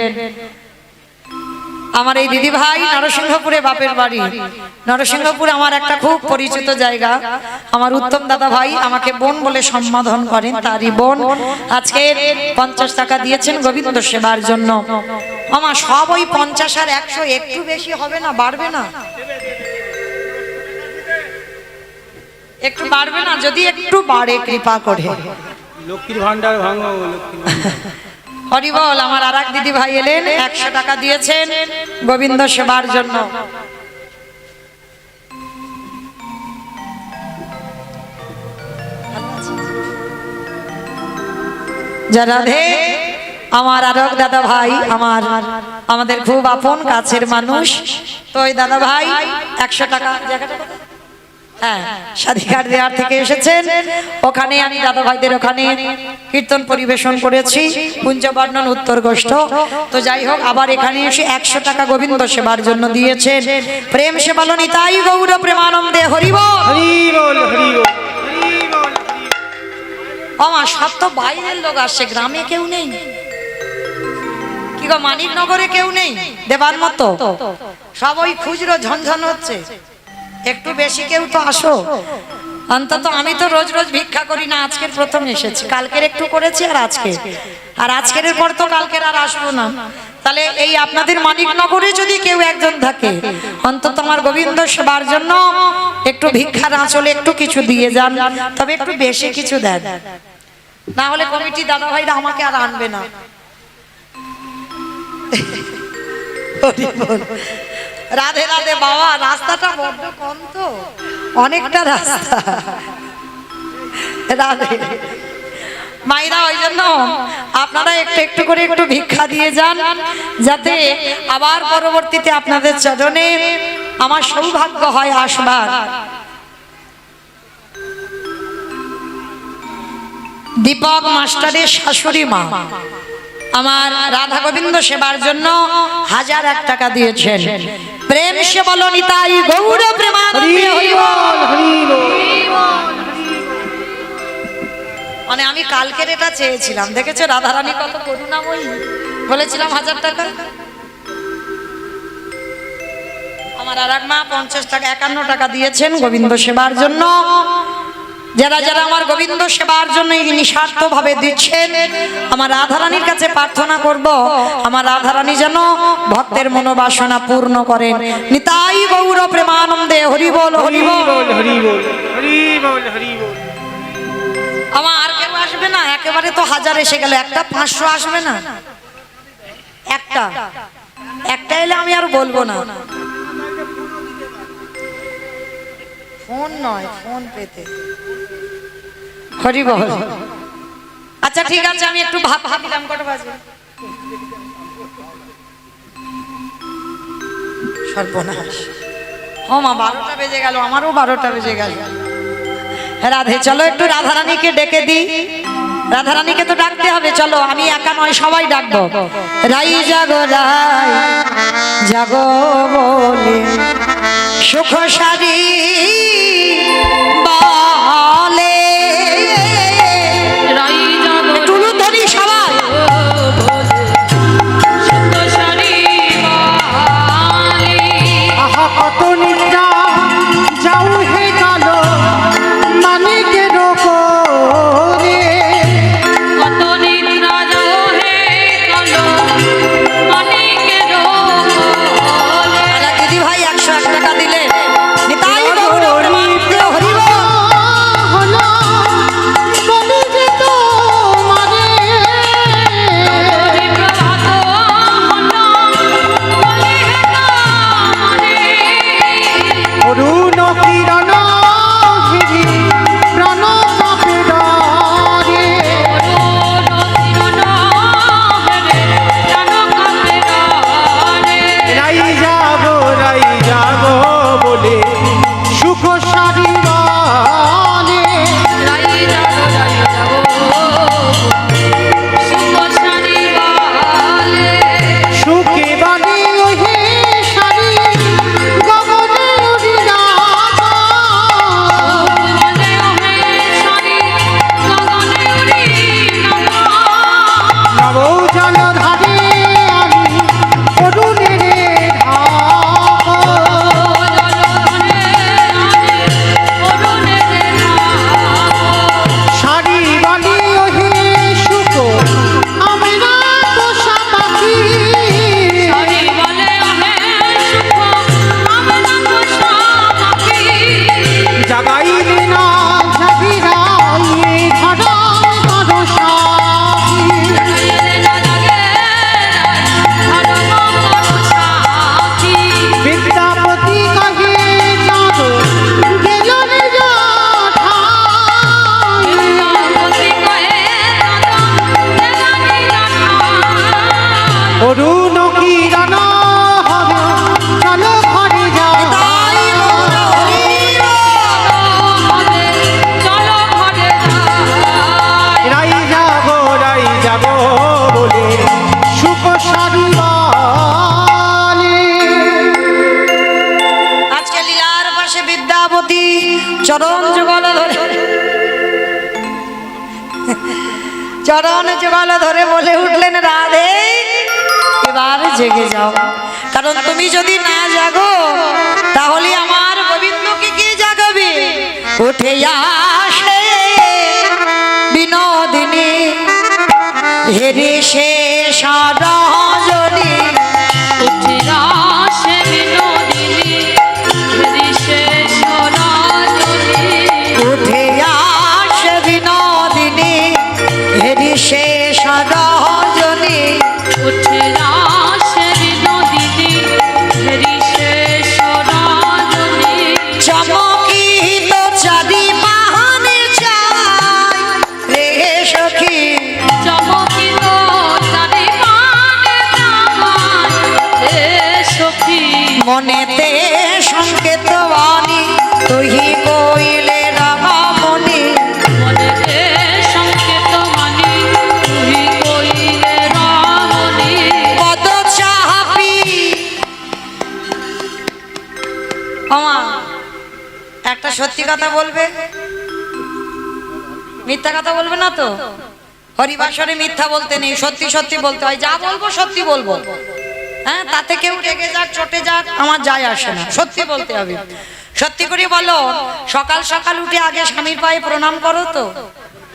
আমার এই দিদি ভাই নরসিংহপুরে বাপের বাড়ি, নরসিংহপুর আমার একটা খুব পরিচিত জায়গা, আমার উত্তম দাদা ভাই আমাকে বোন বলে সম্বোধন করেন, তারই বোন আজকে 50 টাকা দিয়েছেন গোবিন্দ সেবার জন্য। আমার সব ওই 50 আর 100 একটু বেশি হবে না? বাড়বে না? একটু বাড়বে না? যদি একটু বাড়ে কৃপা করে। লক্ষ্মীর ভান্ডার ভাঙো, লক্ষ্মীর ভান্ডার। হরি বল। আমার আর এক দিদি ভাই এলেন 100 টাকা দিয়েছেন গোবিন্দ সেবার জন্য। রাধে আমার আর এক দাদা ভাই আমাদের খুব আপন কাছের মানুষ, তো ওই দাদা ভাই 100 টাকা হ্যাঁ স্বাধিকার দেওয়ার থেকে এসেছেন, ওখানে আমি দাদা ভাইদের ওখানে কীর্তন পরিবেশন করেছি, কুঞ্জ বর্ণন উত্তর গোষ্ঠ। তো যাই হোক আবার এখানে এসে 100 টাকা গোবিন্দ সেবার জন্য দিয়েছেন। প্রেম সে বলো নিতাই গৌর প্রেমানন্দে হরি বল হরি বল হরি বল। আমার সব তো বাইরের লোক আসছে, গ্রামে কেউ নেই কি গো? মানিকনগরে কেউ নেই দেবার মতো? সব ওই খুচরো ঝনঝন হচ্ছে, একটু বেশি কেউ তো আসো অন্তত। আমি তো রোজ রোজ ভিক্ষা করি না, আজকের প্রথম এসেছি, কালকের একটু করেছি আর আজকের পর তো কালকের আর আসবো না। তাহলে এই আপনাদের মানিকনগরে যদি কেউ একজন থাকে, অন্তত আমার গোবিন্দ সেবার জন্য একটু ভিক্ষার আঁচলে একটু কিছু দিয়ে যান, তবে একটু বেশি কিছু দেন, না হলে কমিটি দাদা ভাইরা আমাকে আর আনবে না। রাধে রাধে বাবা, রাস্তাটা বড্ড কম তো, অনেকটা রাস্তা। রাধে মাইরা, ওই জন্য আপনারা একটু একটু করে একটু ভিক্ষা দিয়ে যান, যাতে আবার পরবর্তীতে আপনাদের চরণে আমার সৌভাগ্য হয় আসবার। দীপক মাস্টারের শাশুড়ি মা আমার রাধা গোবিন্দ সেবার জন্য 1001 টাকা দিয়েছেন। প্রেম সে বলো নিতাই গৌর প্রেমানন্দে হরি বল। মানে আমি কালকের এটা চেয়েছিলাম, দেখেছো রাধারানী কত করুণাময়ী, বলেছিলাম 1000 টাকা। আমার আর এক মা 50 টাকা 51 টাকা দিয়েছেন গোবিন্দ সেবার জন্য। যারা যারা আমার গোবিন্দ সেবার জন্য নিঃস্বার্থ ভাবে দিচ্ছেন, আমার রাধারানীর কাছে প্রার্থনা করব আমার রাধারানী যেন ভক্তের মনোবাসনা পূর্ণ করেন। নিতাই গৌর প্রেমানন্দে হরি বল হরি বল হরি বল হরি বল হরি বল। আমার আর কেউ আসবে না, একেবারে তো 1000 এসে গেল, একটা 500 আসবে না, একটা এলে আমি আর বলবো না। ফোন নয়, ফোন পেতে হরি বল। আচ্ছা ঠিক আছে, আমি একটু ভাবলাম কটা বাজে। সর্বনাশ, ও মা 12টা বেজে গেল, আমারও 12টা বেজে গেল। রাধে, চলো একটু রাধারানীকে ডেকে দিই। রাধারানীকে তো ডাকতে হবে, চলো আমি একা নয় সবাই ডাকবো। রাই জাগো রাই জাগো বলে সুখ সারি বলে। রাই জাগো তুলু ধরি সবাই। সুখ সারি বলে। আহা কত নিদ্রা যাও হে কালো মানিকের কোরে। কত নিদ্রা যাও হে কালো মানিকের কোলে। আলা দিদি ভাই 101 টাকা দিলে। নিতাই গৌর প্রেমানন্দে হরি বল। হলো বলি যে তোমারে হরি প্রভাত মনা বলি হে নামরে। অরুণ কিরণ হিরি প্রাণ কাঁপে ডরে। রাই যাবো বলে সুখ সারি বলে। সুখে বলে ওহে সারি গগনে উড়ি রাখা। নব জলধারে আমি অরুণের সারি বলে ওহে সুখ আমরা পোষা পাখি। জাগাইলে না জাগিরাইয়ে ধরায় করো সাথী। বিদ্যাপতি কহে যাদো গেল নিজ ঠাই। অরুণ কিরণ হবে চলো ঘরে যাও। নিতাই গৌর হরি বল। রাই যাবো বলে সুখ সারি বলে। আজকে লীলার পাশে বিদ্যাপতি চরণ যুগল ধরে বলে উঠলেন, রাধে এবার জেগে যাও, কারণ তুমি যদি না জাগো তাহলে আমার গোবিন্দকে কে জাগাবে। উঠে আসে বিনোদিনী হেরে সে সারজনী। উঠে আসে বিনোদিনী হেরি সে সারজনী। চমকিত চারি বাহানে চাই রে সখী। মনেতে সংকেত বাণী তুহি কইলে রামমণি। পদ চাপি আমা একটা সত্যি কথা বলবে, মিথ্যা কথা বলবে না তো? হরিবাসরে মিথ্যা বলতে নেই, সত্যি সত্যি বলতে হয়। যা বলবো সত্যি বলবো, হ্যাঁ? তাতে কেউ রেগে যাক চটে যাক আমার যায় আসে না, সত্যি বলতে হবে। সত্যি করে বলো, সকাল সকাল উঠে আগে স্বামীর পায়ে প্রণাম করো তো?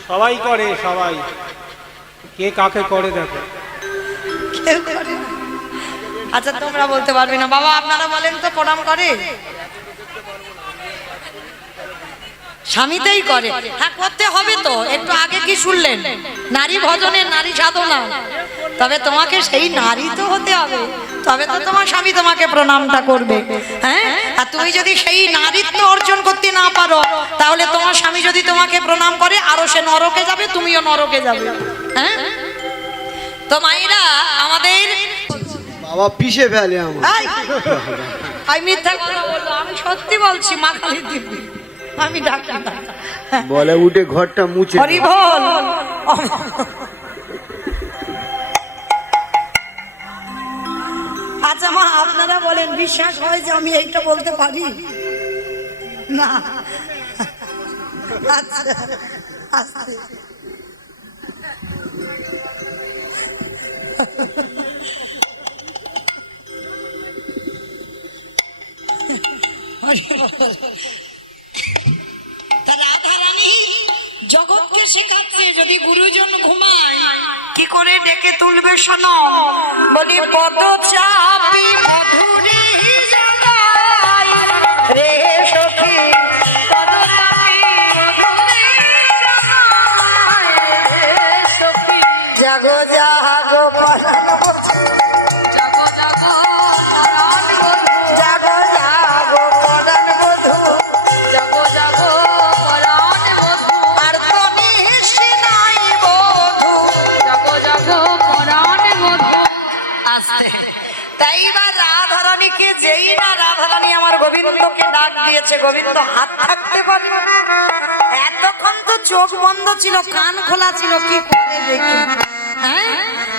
সবাই করে, সবাই। কে কাকে করে দেখো। কেউ করে না। আচ্ছা তোমরা বলতে পারবে না, বাবা আপনারা বলেন তো প্রণাম করে? স্বামীতেই করে। হ্যাঁ করতে হবে তো, একটু আগে কি শুনলেন? নারী ভজনে নারী সাধনা। তবে তোমাকে সেই নারী তো হতে হবে, তবে তো তোমার স্বামী তোমাকে প্রণামটা করবে। হ্যাঁ, আর তুমি যদি সেই নারীত্ব অর্জন করতে না পারো, তাহলে তোমার স্বামী যদি তোমাকে প্রণাম করে আরো সে নরকে যাবে, তুমিও নরকে যাবে। হ্যাঁ, তো মায়েরা আমাদের বাবা পিষে ফেলে আমার। আমি মিথ্যা কথা বলবো, আমি সত্যি বলছি, মা কালী দিব্যি আমি ডাকি না। বলে উঠে ঘরটা মুছে হরি বল। আচ্ছা মা আপনারা বলেন, বিশ্বাস হয় যে আমি এইটা বলতে পারি না? আচ্ছা আস্তে হরি বল। তা রাধা রানী জগৎকে শেখাচ্ছে, যদি গুরুজন ঘুমায় কি করে ডেকে তুলবে সনম? বলি পদ চাপি মধুরে জাগাই রে সখী, পদচাপী মধুরে জাগায় রে সখী। জাগো জাগো পরাণ বধূ, জাগো জাগো পরাণ বধূ, জাগো জাগো পরাণ বধূ, জাগো জাগো পরাণ বধূ, আর তো নিশি নাই বধূ। জাগো জাগো পরাণ বধূ। আসতে তাই এবার রাধারানীকে যেই না রাধারানী আমার গোবিন্দকে ডাক দিয়েছে, গোবিন্দ হাত থাকতে পারে? এতক্ষণ তো চোখ বন্ধ ছিল, কান খোলা ছিল, কি করে দেখি? হ্যাঁ,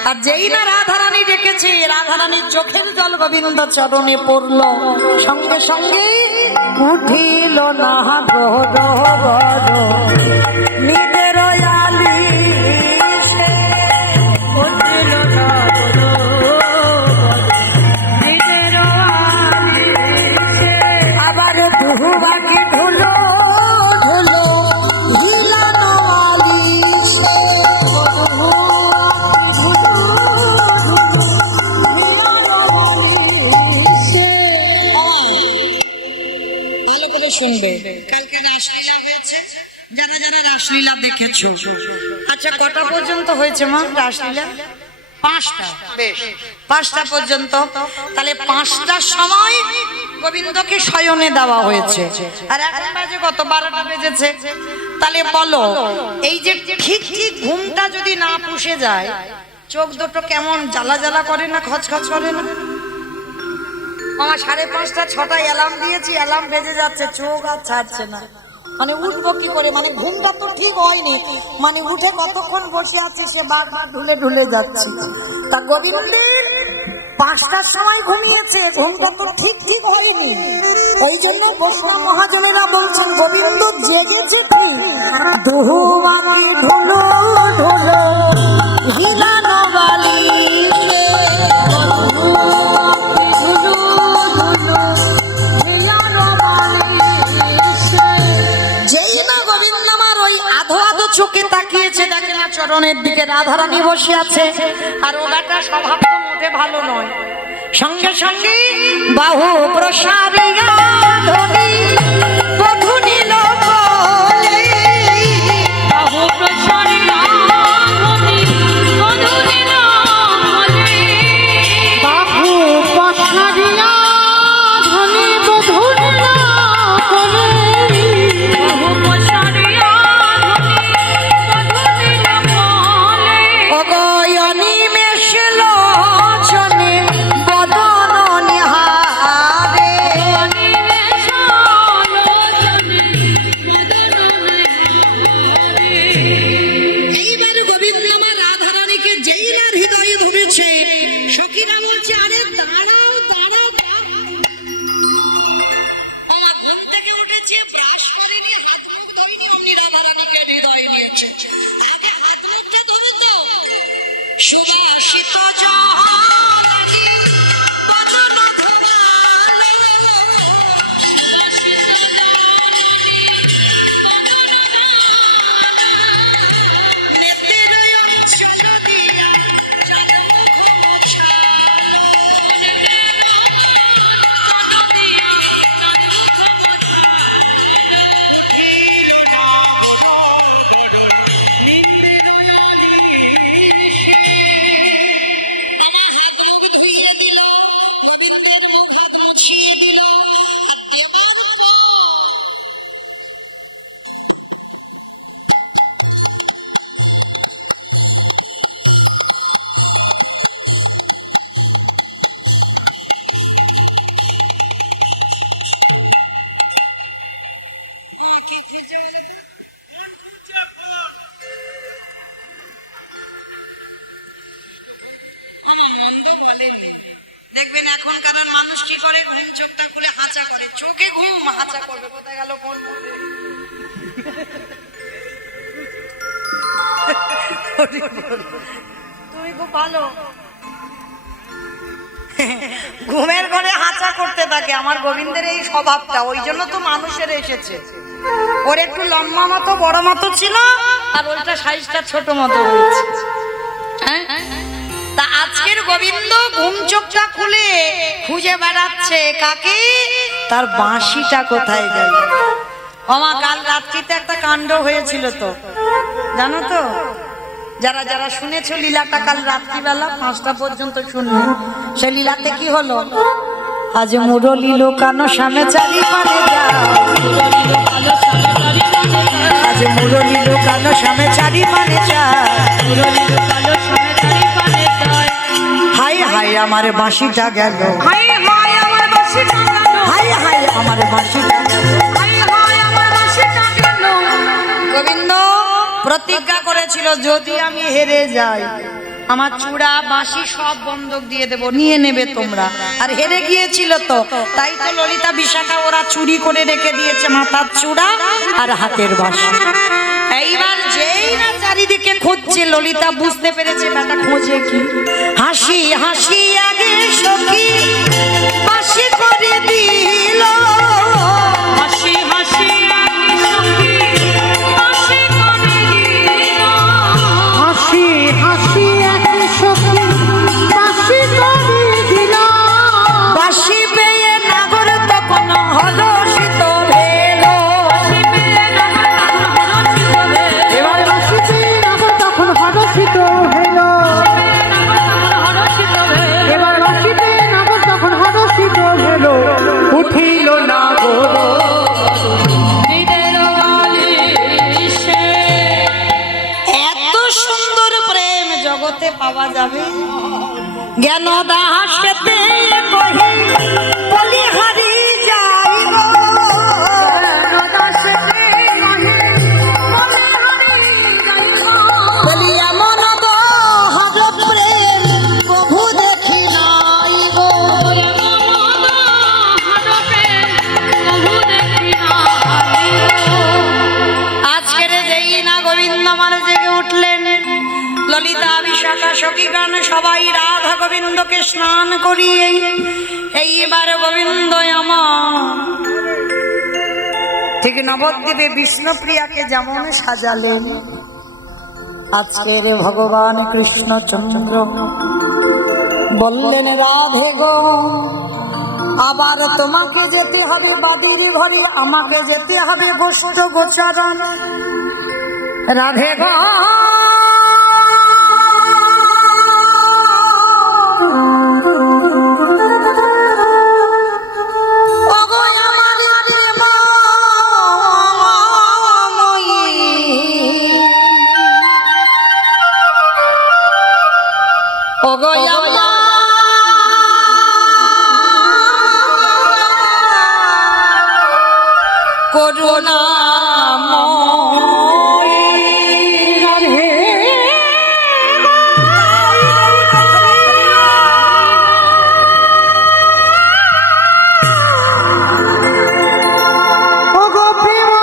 আর যেই না রাধারানী ডেকেছে, রাধারানীর চোখের জল গোবিন্দ চরণে পড়লো, সঙ্গে সঙ্গে উঠিল না গৌরবর নিদের আলিশে। উঠিল না নিজের আলিশে। আবার দুবাকে ঢুলো ঢুলো হিলানো আলিশে। বধূ আঁখি ঢুলু ঢুলু হিয়ার আলিশে। বাবা, ভালো করে শুনবে, কালকে রাসলীলা হয়েছে, যারা যারা রাসলীলা দেখেছো। আচ্ছা কটা পর্যন্ত হয়েছে মা রাসলীলা? 5টা। বেশ, 5টা পর্যন্ত। তাহলে 5টার সময় গোবিন্দকে শয়নে দেওয়া হয়েছে, আর এখন বাজে কত? 12টা বেজেছে। তাহলে বলো, এই যে ঠিক ঠিক ঘুমটা যদি না পুষে যায়, চোখ দুটো কেমন জ্বালা জ্বালা করে না, খচখচ করে না? আমার 5:30 6টা অ্যালার্ম দিয়েছি, অ্যালার্ম বেজে যাচ্ছে, চোখ আর ছাড়ছে না। মানে উঠবো কি করে? মানে ঘুমটা তো ঠিক হয়নি, মানে উঠে কতক্ষণ বসে আছি সে বারবার ঢুলে ঢুলে যাচ্ছে। তা গোবিন্দের 5টার সময় ঘুমিয়েছে, ঘুমটা তো ঠিক ঠিক হয়নি। ওই জন্য বৈষ্ণব মহাজনেরা বলছেন গোবিন্দ জেগেছে ঠিক, দুহুমাকে ঢুলো ঢুলো হিলানো বালিশে। বধূ আঁখি ঢুলু ঢুলু হিয়ার আলিশে। যেই না গোবিন্দ আমার ওই আধো আধো চোখে তাকিয়েছে, দেখে না চরণের দিকে রাধারানী বসে আছে, আর ওলাটা স্বভাব তো মোটে ভালো নয়। সঙ্গে সঙ্গে বাহু প্রসারিয়া ধনি বধূ নিল কোলে। বাহু প্রসারিয়া ধনি বধূ নিল কোলে। বাহু পশারিয়া ধনী বধূ নিল কোলে। বাহু প্রসারিয়া ধনি বধূ নিল কোলে। অগয়নি মেশল চনে বদন নিহারে। ব্রাশ করেনি, হাত মুখ ধোয়নি, অমনি রাধারানীকে হৃদয় নিয়েছে। আগে হাত মুখটা ধরে তো সুবাসিত জলানি বদন ধোয়ালো, সুবাসিত জননী বদন গানা, নেত্রের অঞ্চল দিয়া চাঁদ মুখ মোছালো, নেত্রের অঞ্চল দিয়া চাঁদ মুখ মোছালো। উঠিল না বড় বড় নিন্দের আলিশে। আমার হাত মুখ ধুইয়ে দিল, গোবিন্দের মুখ হাত মুছিয়ে দিল। আর দেবার পর কি খুঁজছে বলো তো? ফোন খুঁজছে ফোন। আমার মন্দ বলেনি। দেখবেন এখনকার মানুষ কি করে, ঘুম চোখটা খুলে হাঁচা করে, চোখে ঘুম হাঁচা করবে, কোথায় গেল ফোন? তুমি খুব ভালো, ঘুমের ঘরে হাঁচা করতে থাকে। আমার গোবিন্দের এই স্বভাবটা, ওই জন্য তো মানুষের এসেছে। ওর একটু লম্বা মতো বড় মতো ছিল, আর ওইটা সাইজটা ছোট মতো হয়েছে। হ্যাঁ, তা আজকের গোবিন্দ ঘুম চোখটা খুলে খুঁজে বেড়াচ্ছে কাকে, তার বাঁশিটা কোথায় গেল। আমা কাল রাত্রিতে একটা কাণ্ড হয়েছিল তো, জানো তো? যারা যারা শুনেছো লীলাটা, কাল রাত্রিবেলা 5টা পর্যন্ত শুনলে। সে লীলাতে কি হলো? আজ মুরলি লোকানো সামনে চারি পানে যায়, আজ মুরলি লোকানো সামনে চারি পানে যায়, হাই হাই আমার বাঁশিটা গেল, হাই হাই আমার বাঁশিটা গেল, হাই হাই আমার বাঁশিটা গেল। হাই হাই আমার বাঁশিটা গেল। গোবিন্দ প্রতিজ্ঞা করেছিল, যদি আমি হেরে যাই আমার চূড়া বাঁশি সব বন্ধক দিয়ে দেব, নিয়ে নেবে তোমরা। আর হেরে গিয়েছিল তো, তাই তো ললিতা বিশাখা ওরা চুরি করে রেখে দিয়েছে মাথার চূড়া আর হাতের বাঁশি। এইবার যেই না চারিদিকে খুঁজছে, ললিতা বুঝতে পেরেছে বেটা খোঁজে কি। হাসি হাসি আগে সখী বাঁশি করে দিল, হাসি হাসি একই সখী বাঁশি করে দিল, হাসি হাসি এক সখী বাঁশি করে দিল। বাঁশি পেয়ে নাগর তখন হরষিত ভেল, বাঁশি পেয়ে নাগর তখন হরষিত হয়ে, এবার বাঁশিতে নাগর তখন হরষিত হইল। পেয়ে নাগর তখন হরষিত হয়ে, এবার বাঁশিতে নাগর তখন হরষিত হইল। উঠিল না বড় হৃদের বালিশে। এত সুন্দর প্রেম জগতে পাওয়া যাবে? জ্ঞান দাসেতে কহি বলিহারি যাইব, কেন দাসেতে কহে বলিহারি যাইব, বলি এমন দহার প্রেম প্রভু দেখি নাইব। আজকের যেই না গোবিন্দ আমার জেগে উঠলেন, ললিতা বিশাখা সখীগণ সবাই রাধা গোবিন্দকে স্নান করিয়ে এইবার গোবিন্দ আমার ঠিক নবদ্বীপে বিষ্ণুপ্রিয়াকে যেমন সাজালেন, আজকের ভগবান কৃষ্ণচন্দ্র বললেন, রাধে গো আবার তোমাকে যেতে হবে বাদির ঘরে, আমাকে যেতে হবে গোষ্ঠ গোচরণ। রাধে গো ওগো আমার প্রেমময়ী, ওগো আমার করুণাময়ী। ওগো প্রেম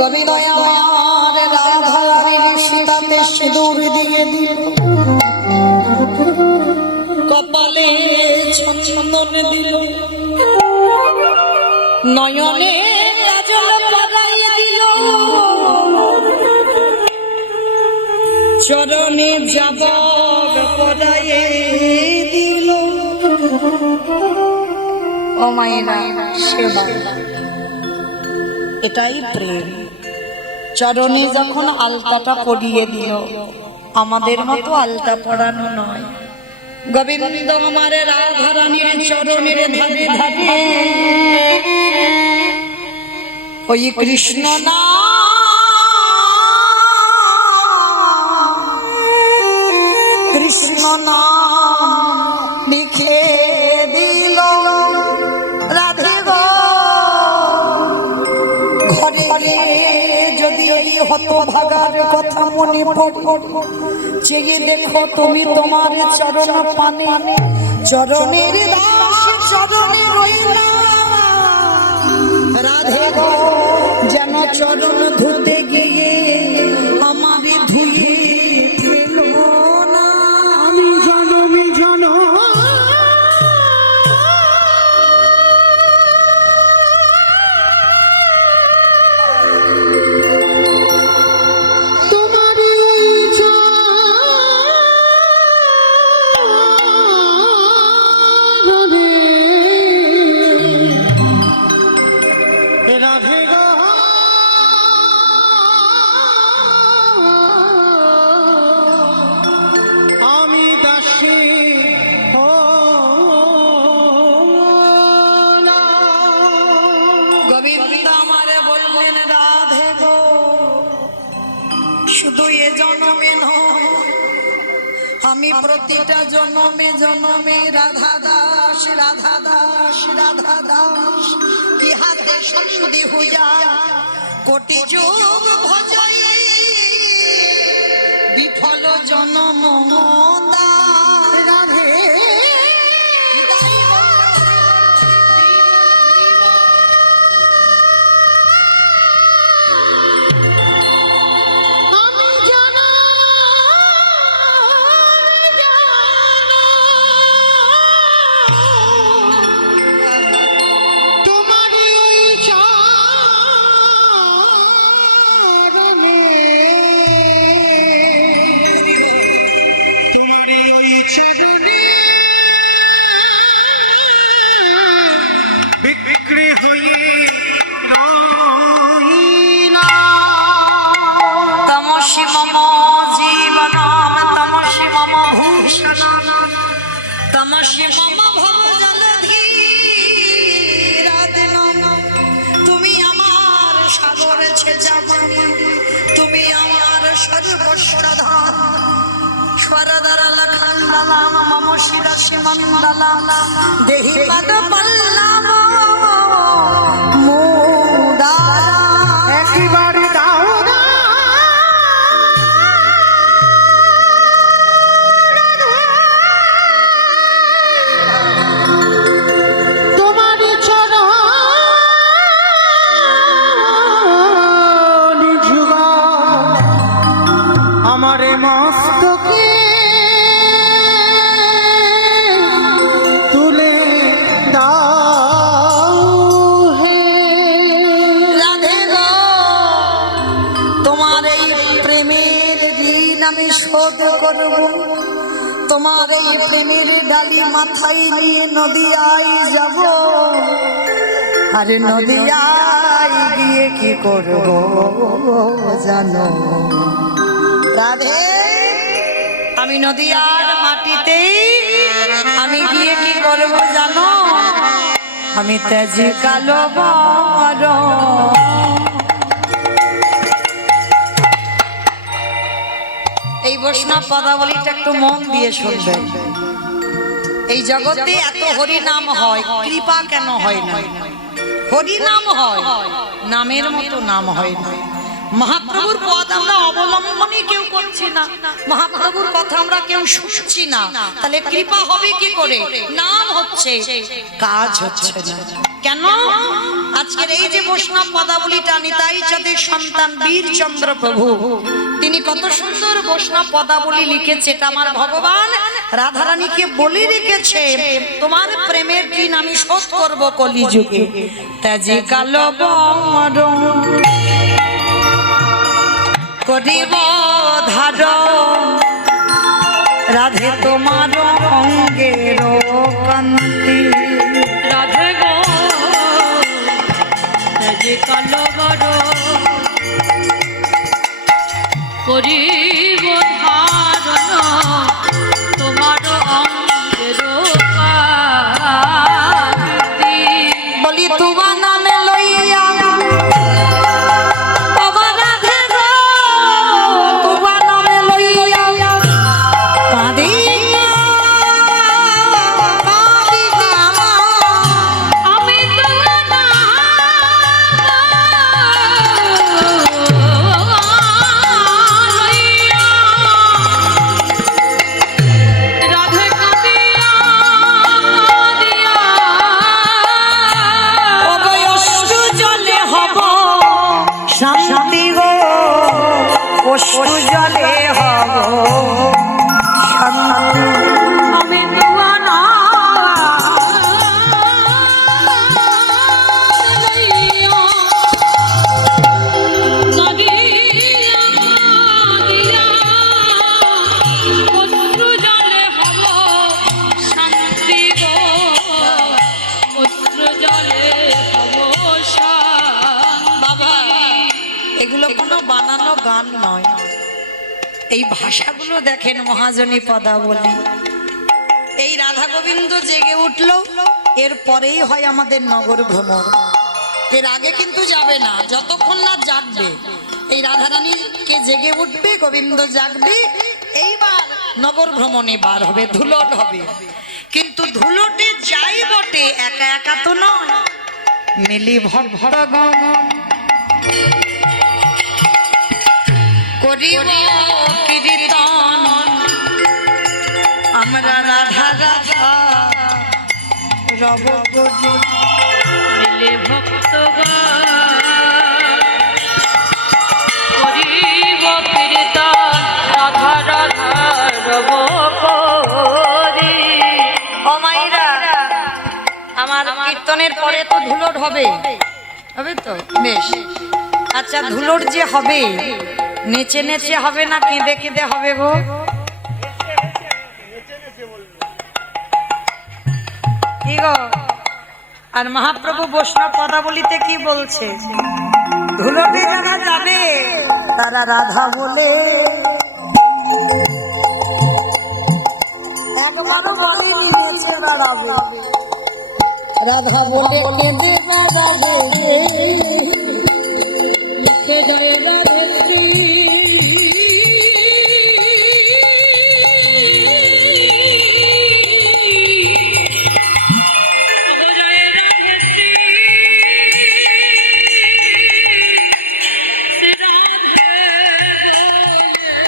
গোবিন্দ আমার রাধা রানীর সীতাতে সিঁদুর দিয়ে দিল, কপালে চন্দন দিল, নয়নে কাজল পরাইয়ে দিল, চরণে যাবক পরাইয়ে দিল। ও মায়েরা, সেবা এটাই প্রেম। চরণে যখন আলতাটা পরিয়ে দিল, আমাদের মতো আলতা পরানো নয়। গোবিন্দ আমার রাধা রানীর চরণের ধারে ধারে ওই কৃষ্ণ নাম, কৃষ্ণ নাম লিখে দিল। রাধে গো, ঘরে ঘরে যদি ওই হতভাগার কথা মনে পড়ে, চেয়ে দেখো তুমি তোমার চরণ পানে, চরণের দাস চরণে রইলাম। রাধে গো, যেন চরণ ধুতে গিয়ে আমারে ধুয়ে ফেলো না। আমি জনমে জনম রাধে গো, আমি দাসী গোবিন্দ আমারে বললেন, রাধে গো, শুধু এ জন্মে নয়, আমি প্রতিটা জন্মে জন্মে রাধা দাস, রাধা দাস, রাধা দাস। ইহাতে সন্দেহ যায় কোটি যুগ ভজই, বিফল জন্ম দাস। রাধে ওই চরণে বিক্রি হয়ে রইলাম। তমসি মম জীবনম, তমসি মম ভূষণম, তমসি মম ভবজলধি রাধনম। তুমি আমার সাগর ছেচামানি, তুমি আমার সর্বস্বধন। স্বরদরল খণ্ডলাম মম শিরসি মণ্ডলাম, দেহি পদ পল্লব মুদারা। একবার দাও না তোমার চরণ যুগা আমারে মস্তকে তুলে দাও হে। রাধে গো, তোমার এই প্রেমের ঋণ আমি শোধ করব। তোমার এই প্রেমের ডালি মাথায় নিয়ে নদিয়ায় যাব। আর নদিয়ায় গিয়ে কি করব জানো রাধে? আমি নদিয়ার মাটিতে আমি গিয়ে কি করব জানো? আমি তেজি কালো বর। এই বৈষ্ণব পদাবলীটা একটু মন দিয়ে শুনবেন। এই জগতে এত হরি নাম হয়, কৃপা কেন হয় না? হরি নাম হয়, নামের মতো নাম হয় না। মহাপ্রভুর পদ আমরা অবলম্বনই কেউ করছি না, মহাপ্রভুর কথা আমরা কেউ শুনছি না, তাহলে কৃপা হবে কি করে? নাম হচ্ছে, কাজ হচ্ছে না। কেন? আজকের এই যে বৈষ্ণব পদাবলীটা নিতাই চাঁদের সন্তান বীরচন্দ্র প্রভু তিনি কত সুন্দর বৈষ্ণব পদাবলী লিখেছে। এটা আমার ভগবান রাধারানীকে বলে রেখেছে, তোমার প্রেমের ঋণ আমি শোধ করব কলিযুগে। তাজে কালো বড় করিব ধার রাধে তোমার অঙ্গের কান্তি। রাধে গো যে কালো বড় করিব ধারণ তোমার অঙ্গের কান্তি। বলি তোমার নামে লইয়া জলে হব শান্তি। আমি দুয়ানা লইয়া কাঁদিয়া কাঁদিয়া অশ্রু জলে হব শান্তি গো, অশ্রু জলে হব শান্তি। বাবা এগুলো কোনো বানানো গান নয়, এই ভাষাগুলো দেখেন মহাজনী পদাবলী। এই রাধা গোবিন্দ জেগে উঠল, এর পরেই হয় আমাদের নগর ভ্রমণ। এর আগে কিন্তু যাবে না, যতক্ষণ না জাগবে। এই রাধারানীকে জেগে উঠবে, গোবিন্দ জাগবে, এইবার নগর ভ্রমণে বার হবে, ধুলট হবে। কিন্তু ধুলটে যাই বটে, একা একা তো নয়, মিলি ভক্তগণ করিব কীর্তন আমরা রাধা রাধা রব গো। মিলে ভক্তগণ করিব কীর্তন রাধা রাধা রব করি। ও মাইরা, আমার কীর্তনের পরে তো ধুলট হবে, হবে তো বেশ। আচ্ছা ধুলট যে হবে, নেচে নেচে হবে না কেঁদে কেঁদে হবে গো? কি গো? আর মহাপ্রভু বৈষ্ণব পদাবলীতে কি বলছে? ধুলটে যারা যাবে তারা রাধা বলে একবারও বলেনি নেচে বেড়াবে, রাধা বলে কেঁদে বেড়াবে। মুখে জয় রাধে শ্রী ওগো জয় রাধে শ্রী শ্রী রাধে বলে,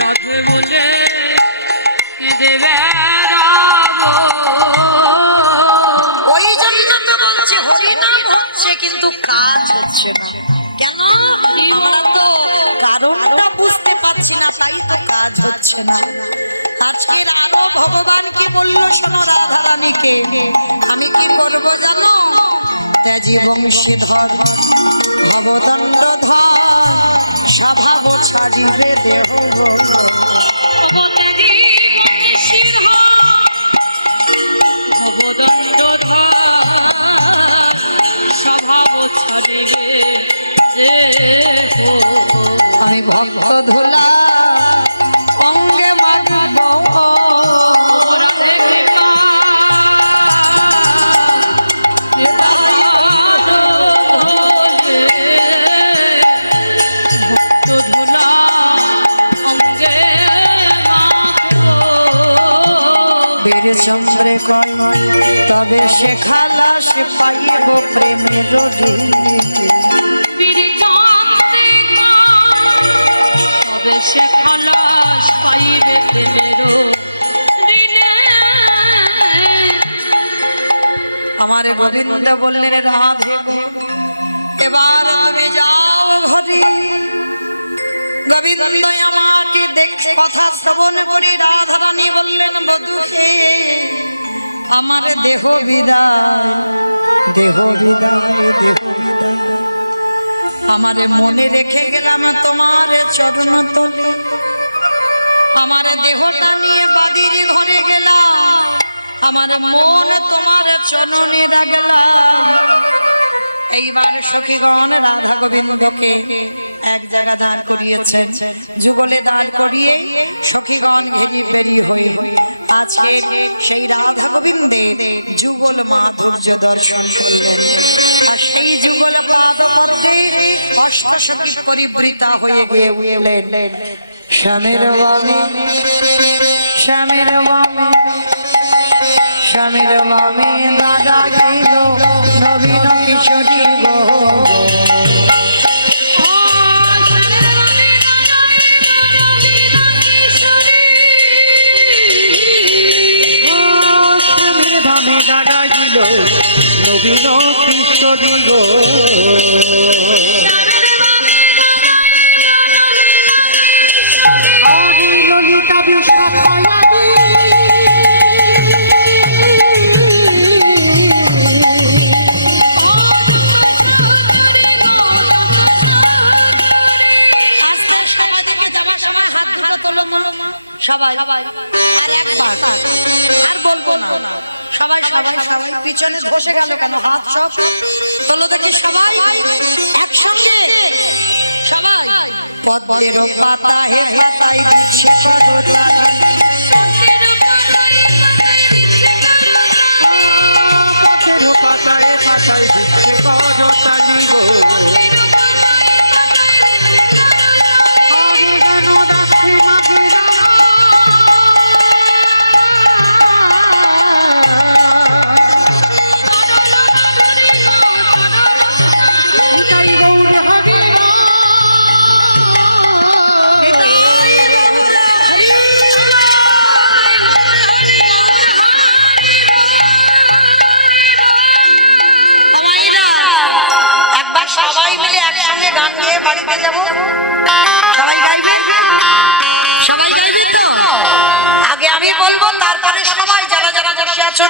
রাধে বলে কেঁদে বেড়াবো। ওই জন্য তো বলছে হরিনাম হচ্ছে কিন্তু কাজ হচ্ছে না। কেন? আমরা তো কারণটা বুঝতে পারছি না, তাই তো কাজ হচ্ছে না। আজকের আরো ভগবান কি বললো শোনো রাধারানীকে, আমি কি করবো জানো? ত্যাজি বংশীধর ভবদণ্ডধর স্বভাব ছাড়িবে দেহ। অবতারি বংশীধর ভবদণ্ডধর স্বভাব ছাড়িবে দেহ। আমি ভক্ত ধুলা অঙ্গে মাগব রাধে কৃপা বলে ভক্ত ধুলা অঙ্গে মাখবো। বীর রাতের চন্দ্রে কয় তবে সে খালাস পাইব প্রেমের বীর চাঁদে কয়, তবে সে খালাস পাইবে প্রেমের ঋণে। আমার গোবিন্দ বললেন রাধে গো এবার তুমি যাও ঘরে। গোবিন্দ আমাকে দেখে কথা শ্রবণ করি রাধারানী বললেন বধূকে আমার দেহ বিদায়, দেহ বিদায়, দেহ বিদায়। আমার মনে রেখে গেলাম তোমার চরণ তলে, আমার দেহটা নিয়ে বাদির ঘরে গেলাম, আমার মন তোমার চরণে রাখলাম। এইবার সখীগণ রাধা গোবিন্দকে এক জায়গা দাঁড় করিয়েছেন, যুগলে দাঁড় করিয়ে সখীগণ ঘেরি বেরি হয়ে আজকে সেই রাধা গোবিন্দের যুগল মাধুর্য দর্শন করলেন। আর সেই যুগল পাদ পদ্মে অষ্ট সখী পরিবৃতা হয়ে গিয়ে উঠলেন শ্যামের বামে, শ্যামের বামে, শ্যামের বামে দাদা গেল নবীন কিশোরী গো। নবীন কিশোরী গো। ললিতা বিশাখায়াদি সবাই আর একবার আর বলবো না, সবাই সবাই সবাই পিছনে ধসে গেল কেন? হাত সব তোলো দেখি সবাই একসঙ্গে সবাই। পদ্মের পাতা হে পাতায় দিচ্ছে করতালি, পথের পাতায় পাতায় দিচ্ছে করতালি গো।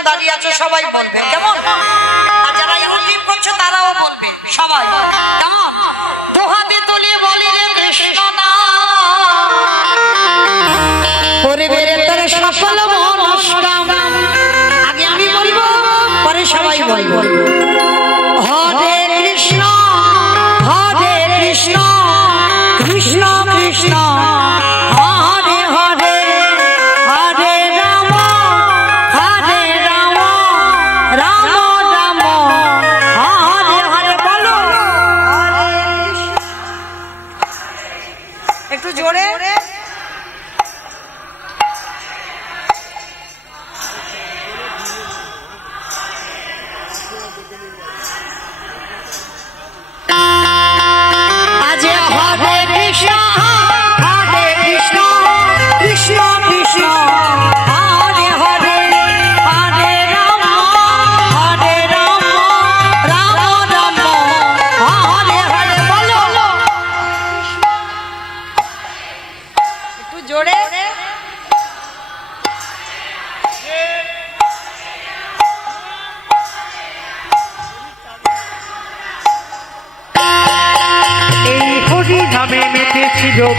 দাঁড়িয়ে আছো সবাই বলবে কেমন? আর যারা ইউটিউব করছো তারাও বলবে সবাই কেমন? দুহাতে তুলি বলি রে কৃষ্ণ নাম, পরিবেরে তোর সফল মনস্কাম। আগে আমি বলবো পরে সবাই বলবো। হরে কৃষ্ণ, হরে কৃষ্ণ, কৃষ্ণ কৃষ্ণ হরে হরে, হরে রাম, হরে রাম, রাম রাম হরে হরে। বলো হরে কৃষ্ণ, একটু জোরে।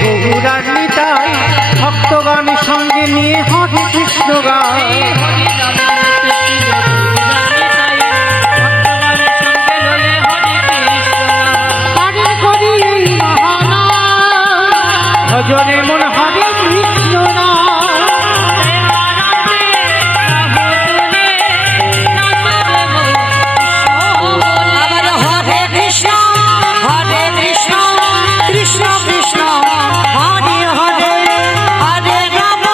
বহুরার নিতাই ভক্তগণ সঙ্গে নিয়ে হরে কৃষ্ণ গায়। ভজনে মন হরে কৃষ্ণ না। হরে রাম,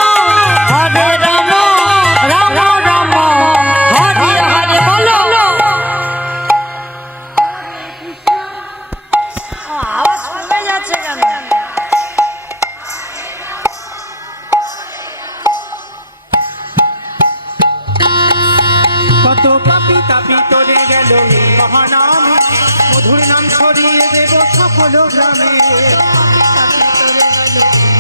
হরে রাম, রাম কত পাপি তাপি তরে গেল এই মহানামে, মধুর নাম ছড়িয়ে দেব সকল গ্রামে। কত পাপী তাপী তরে গেল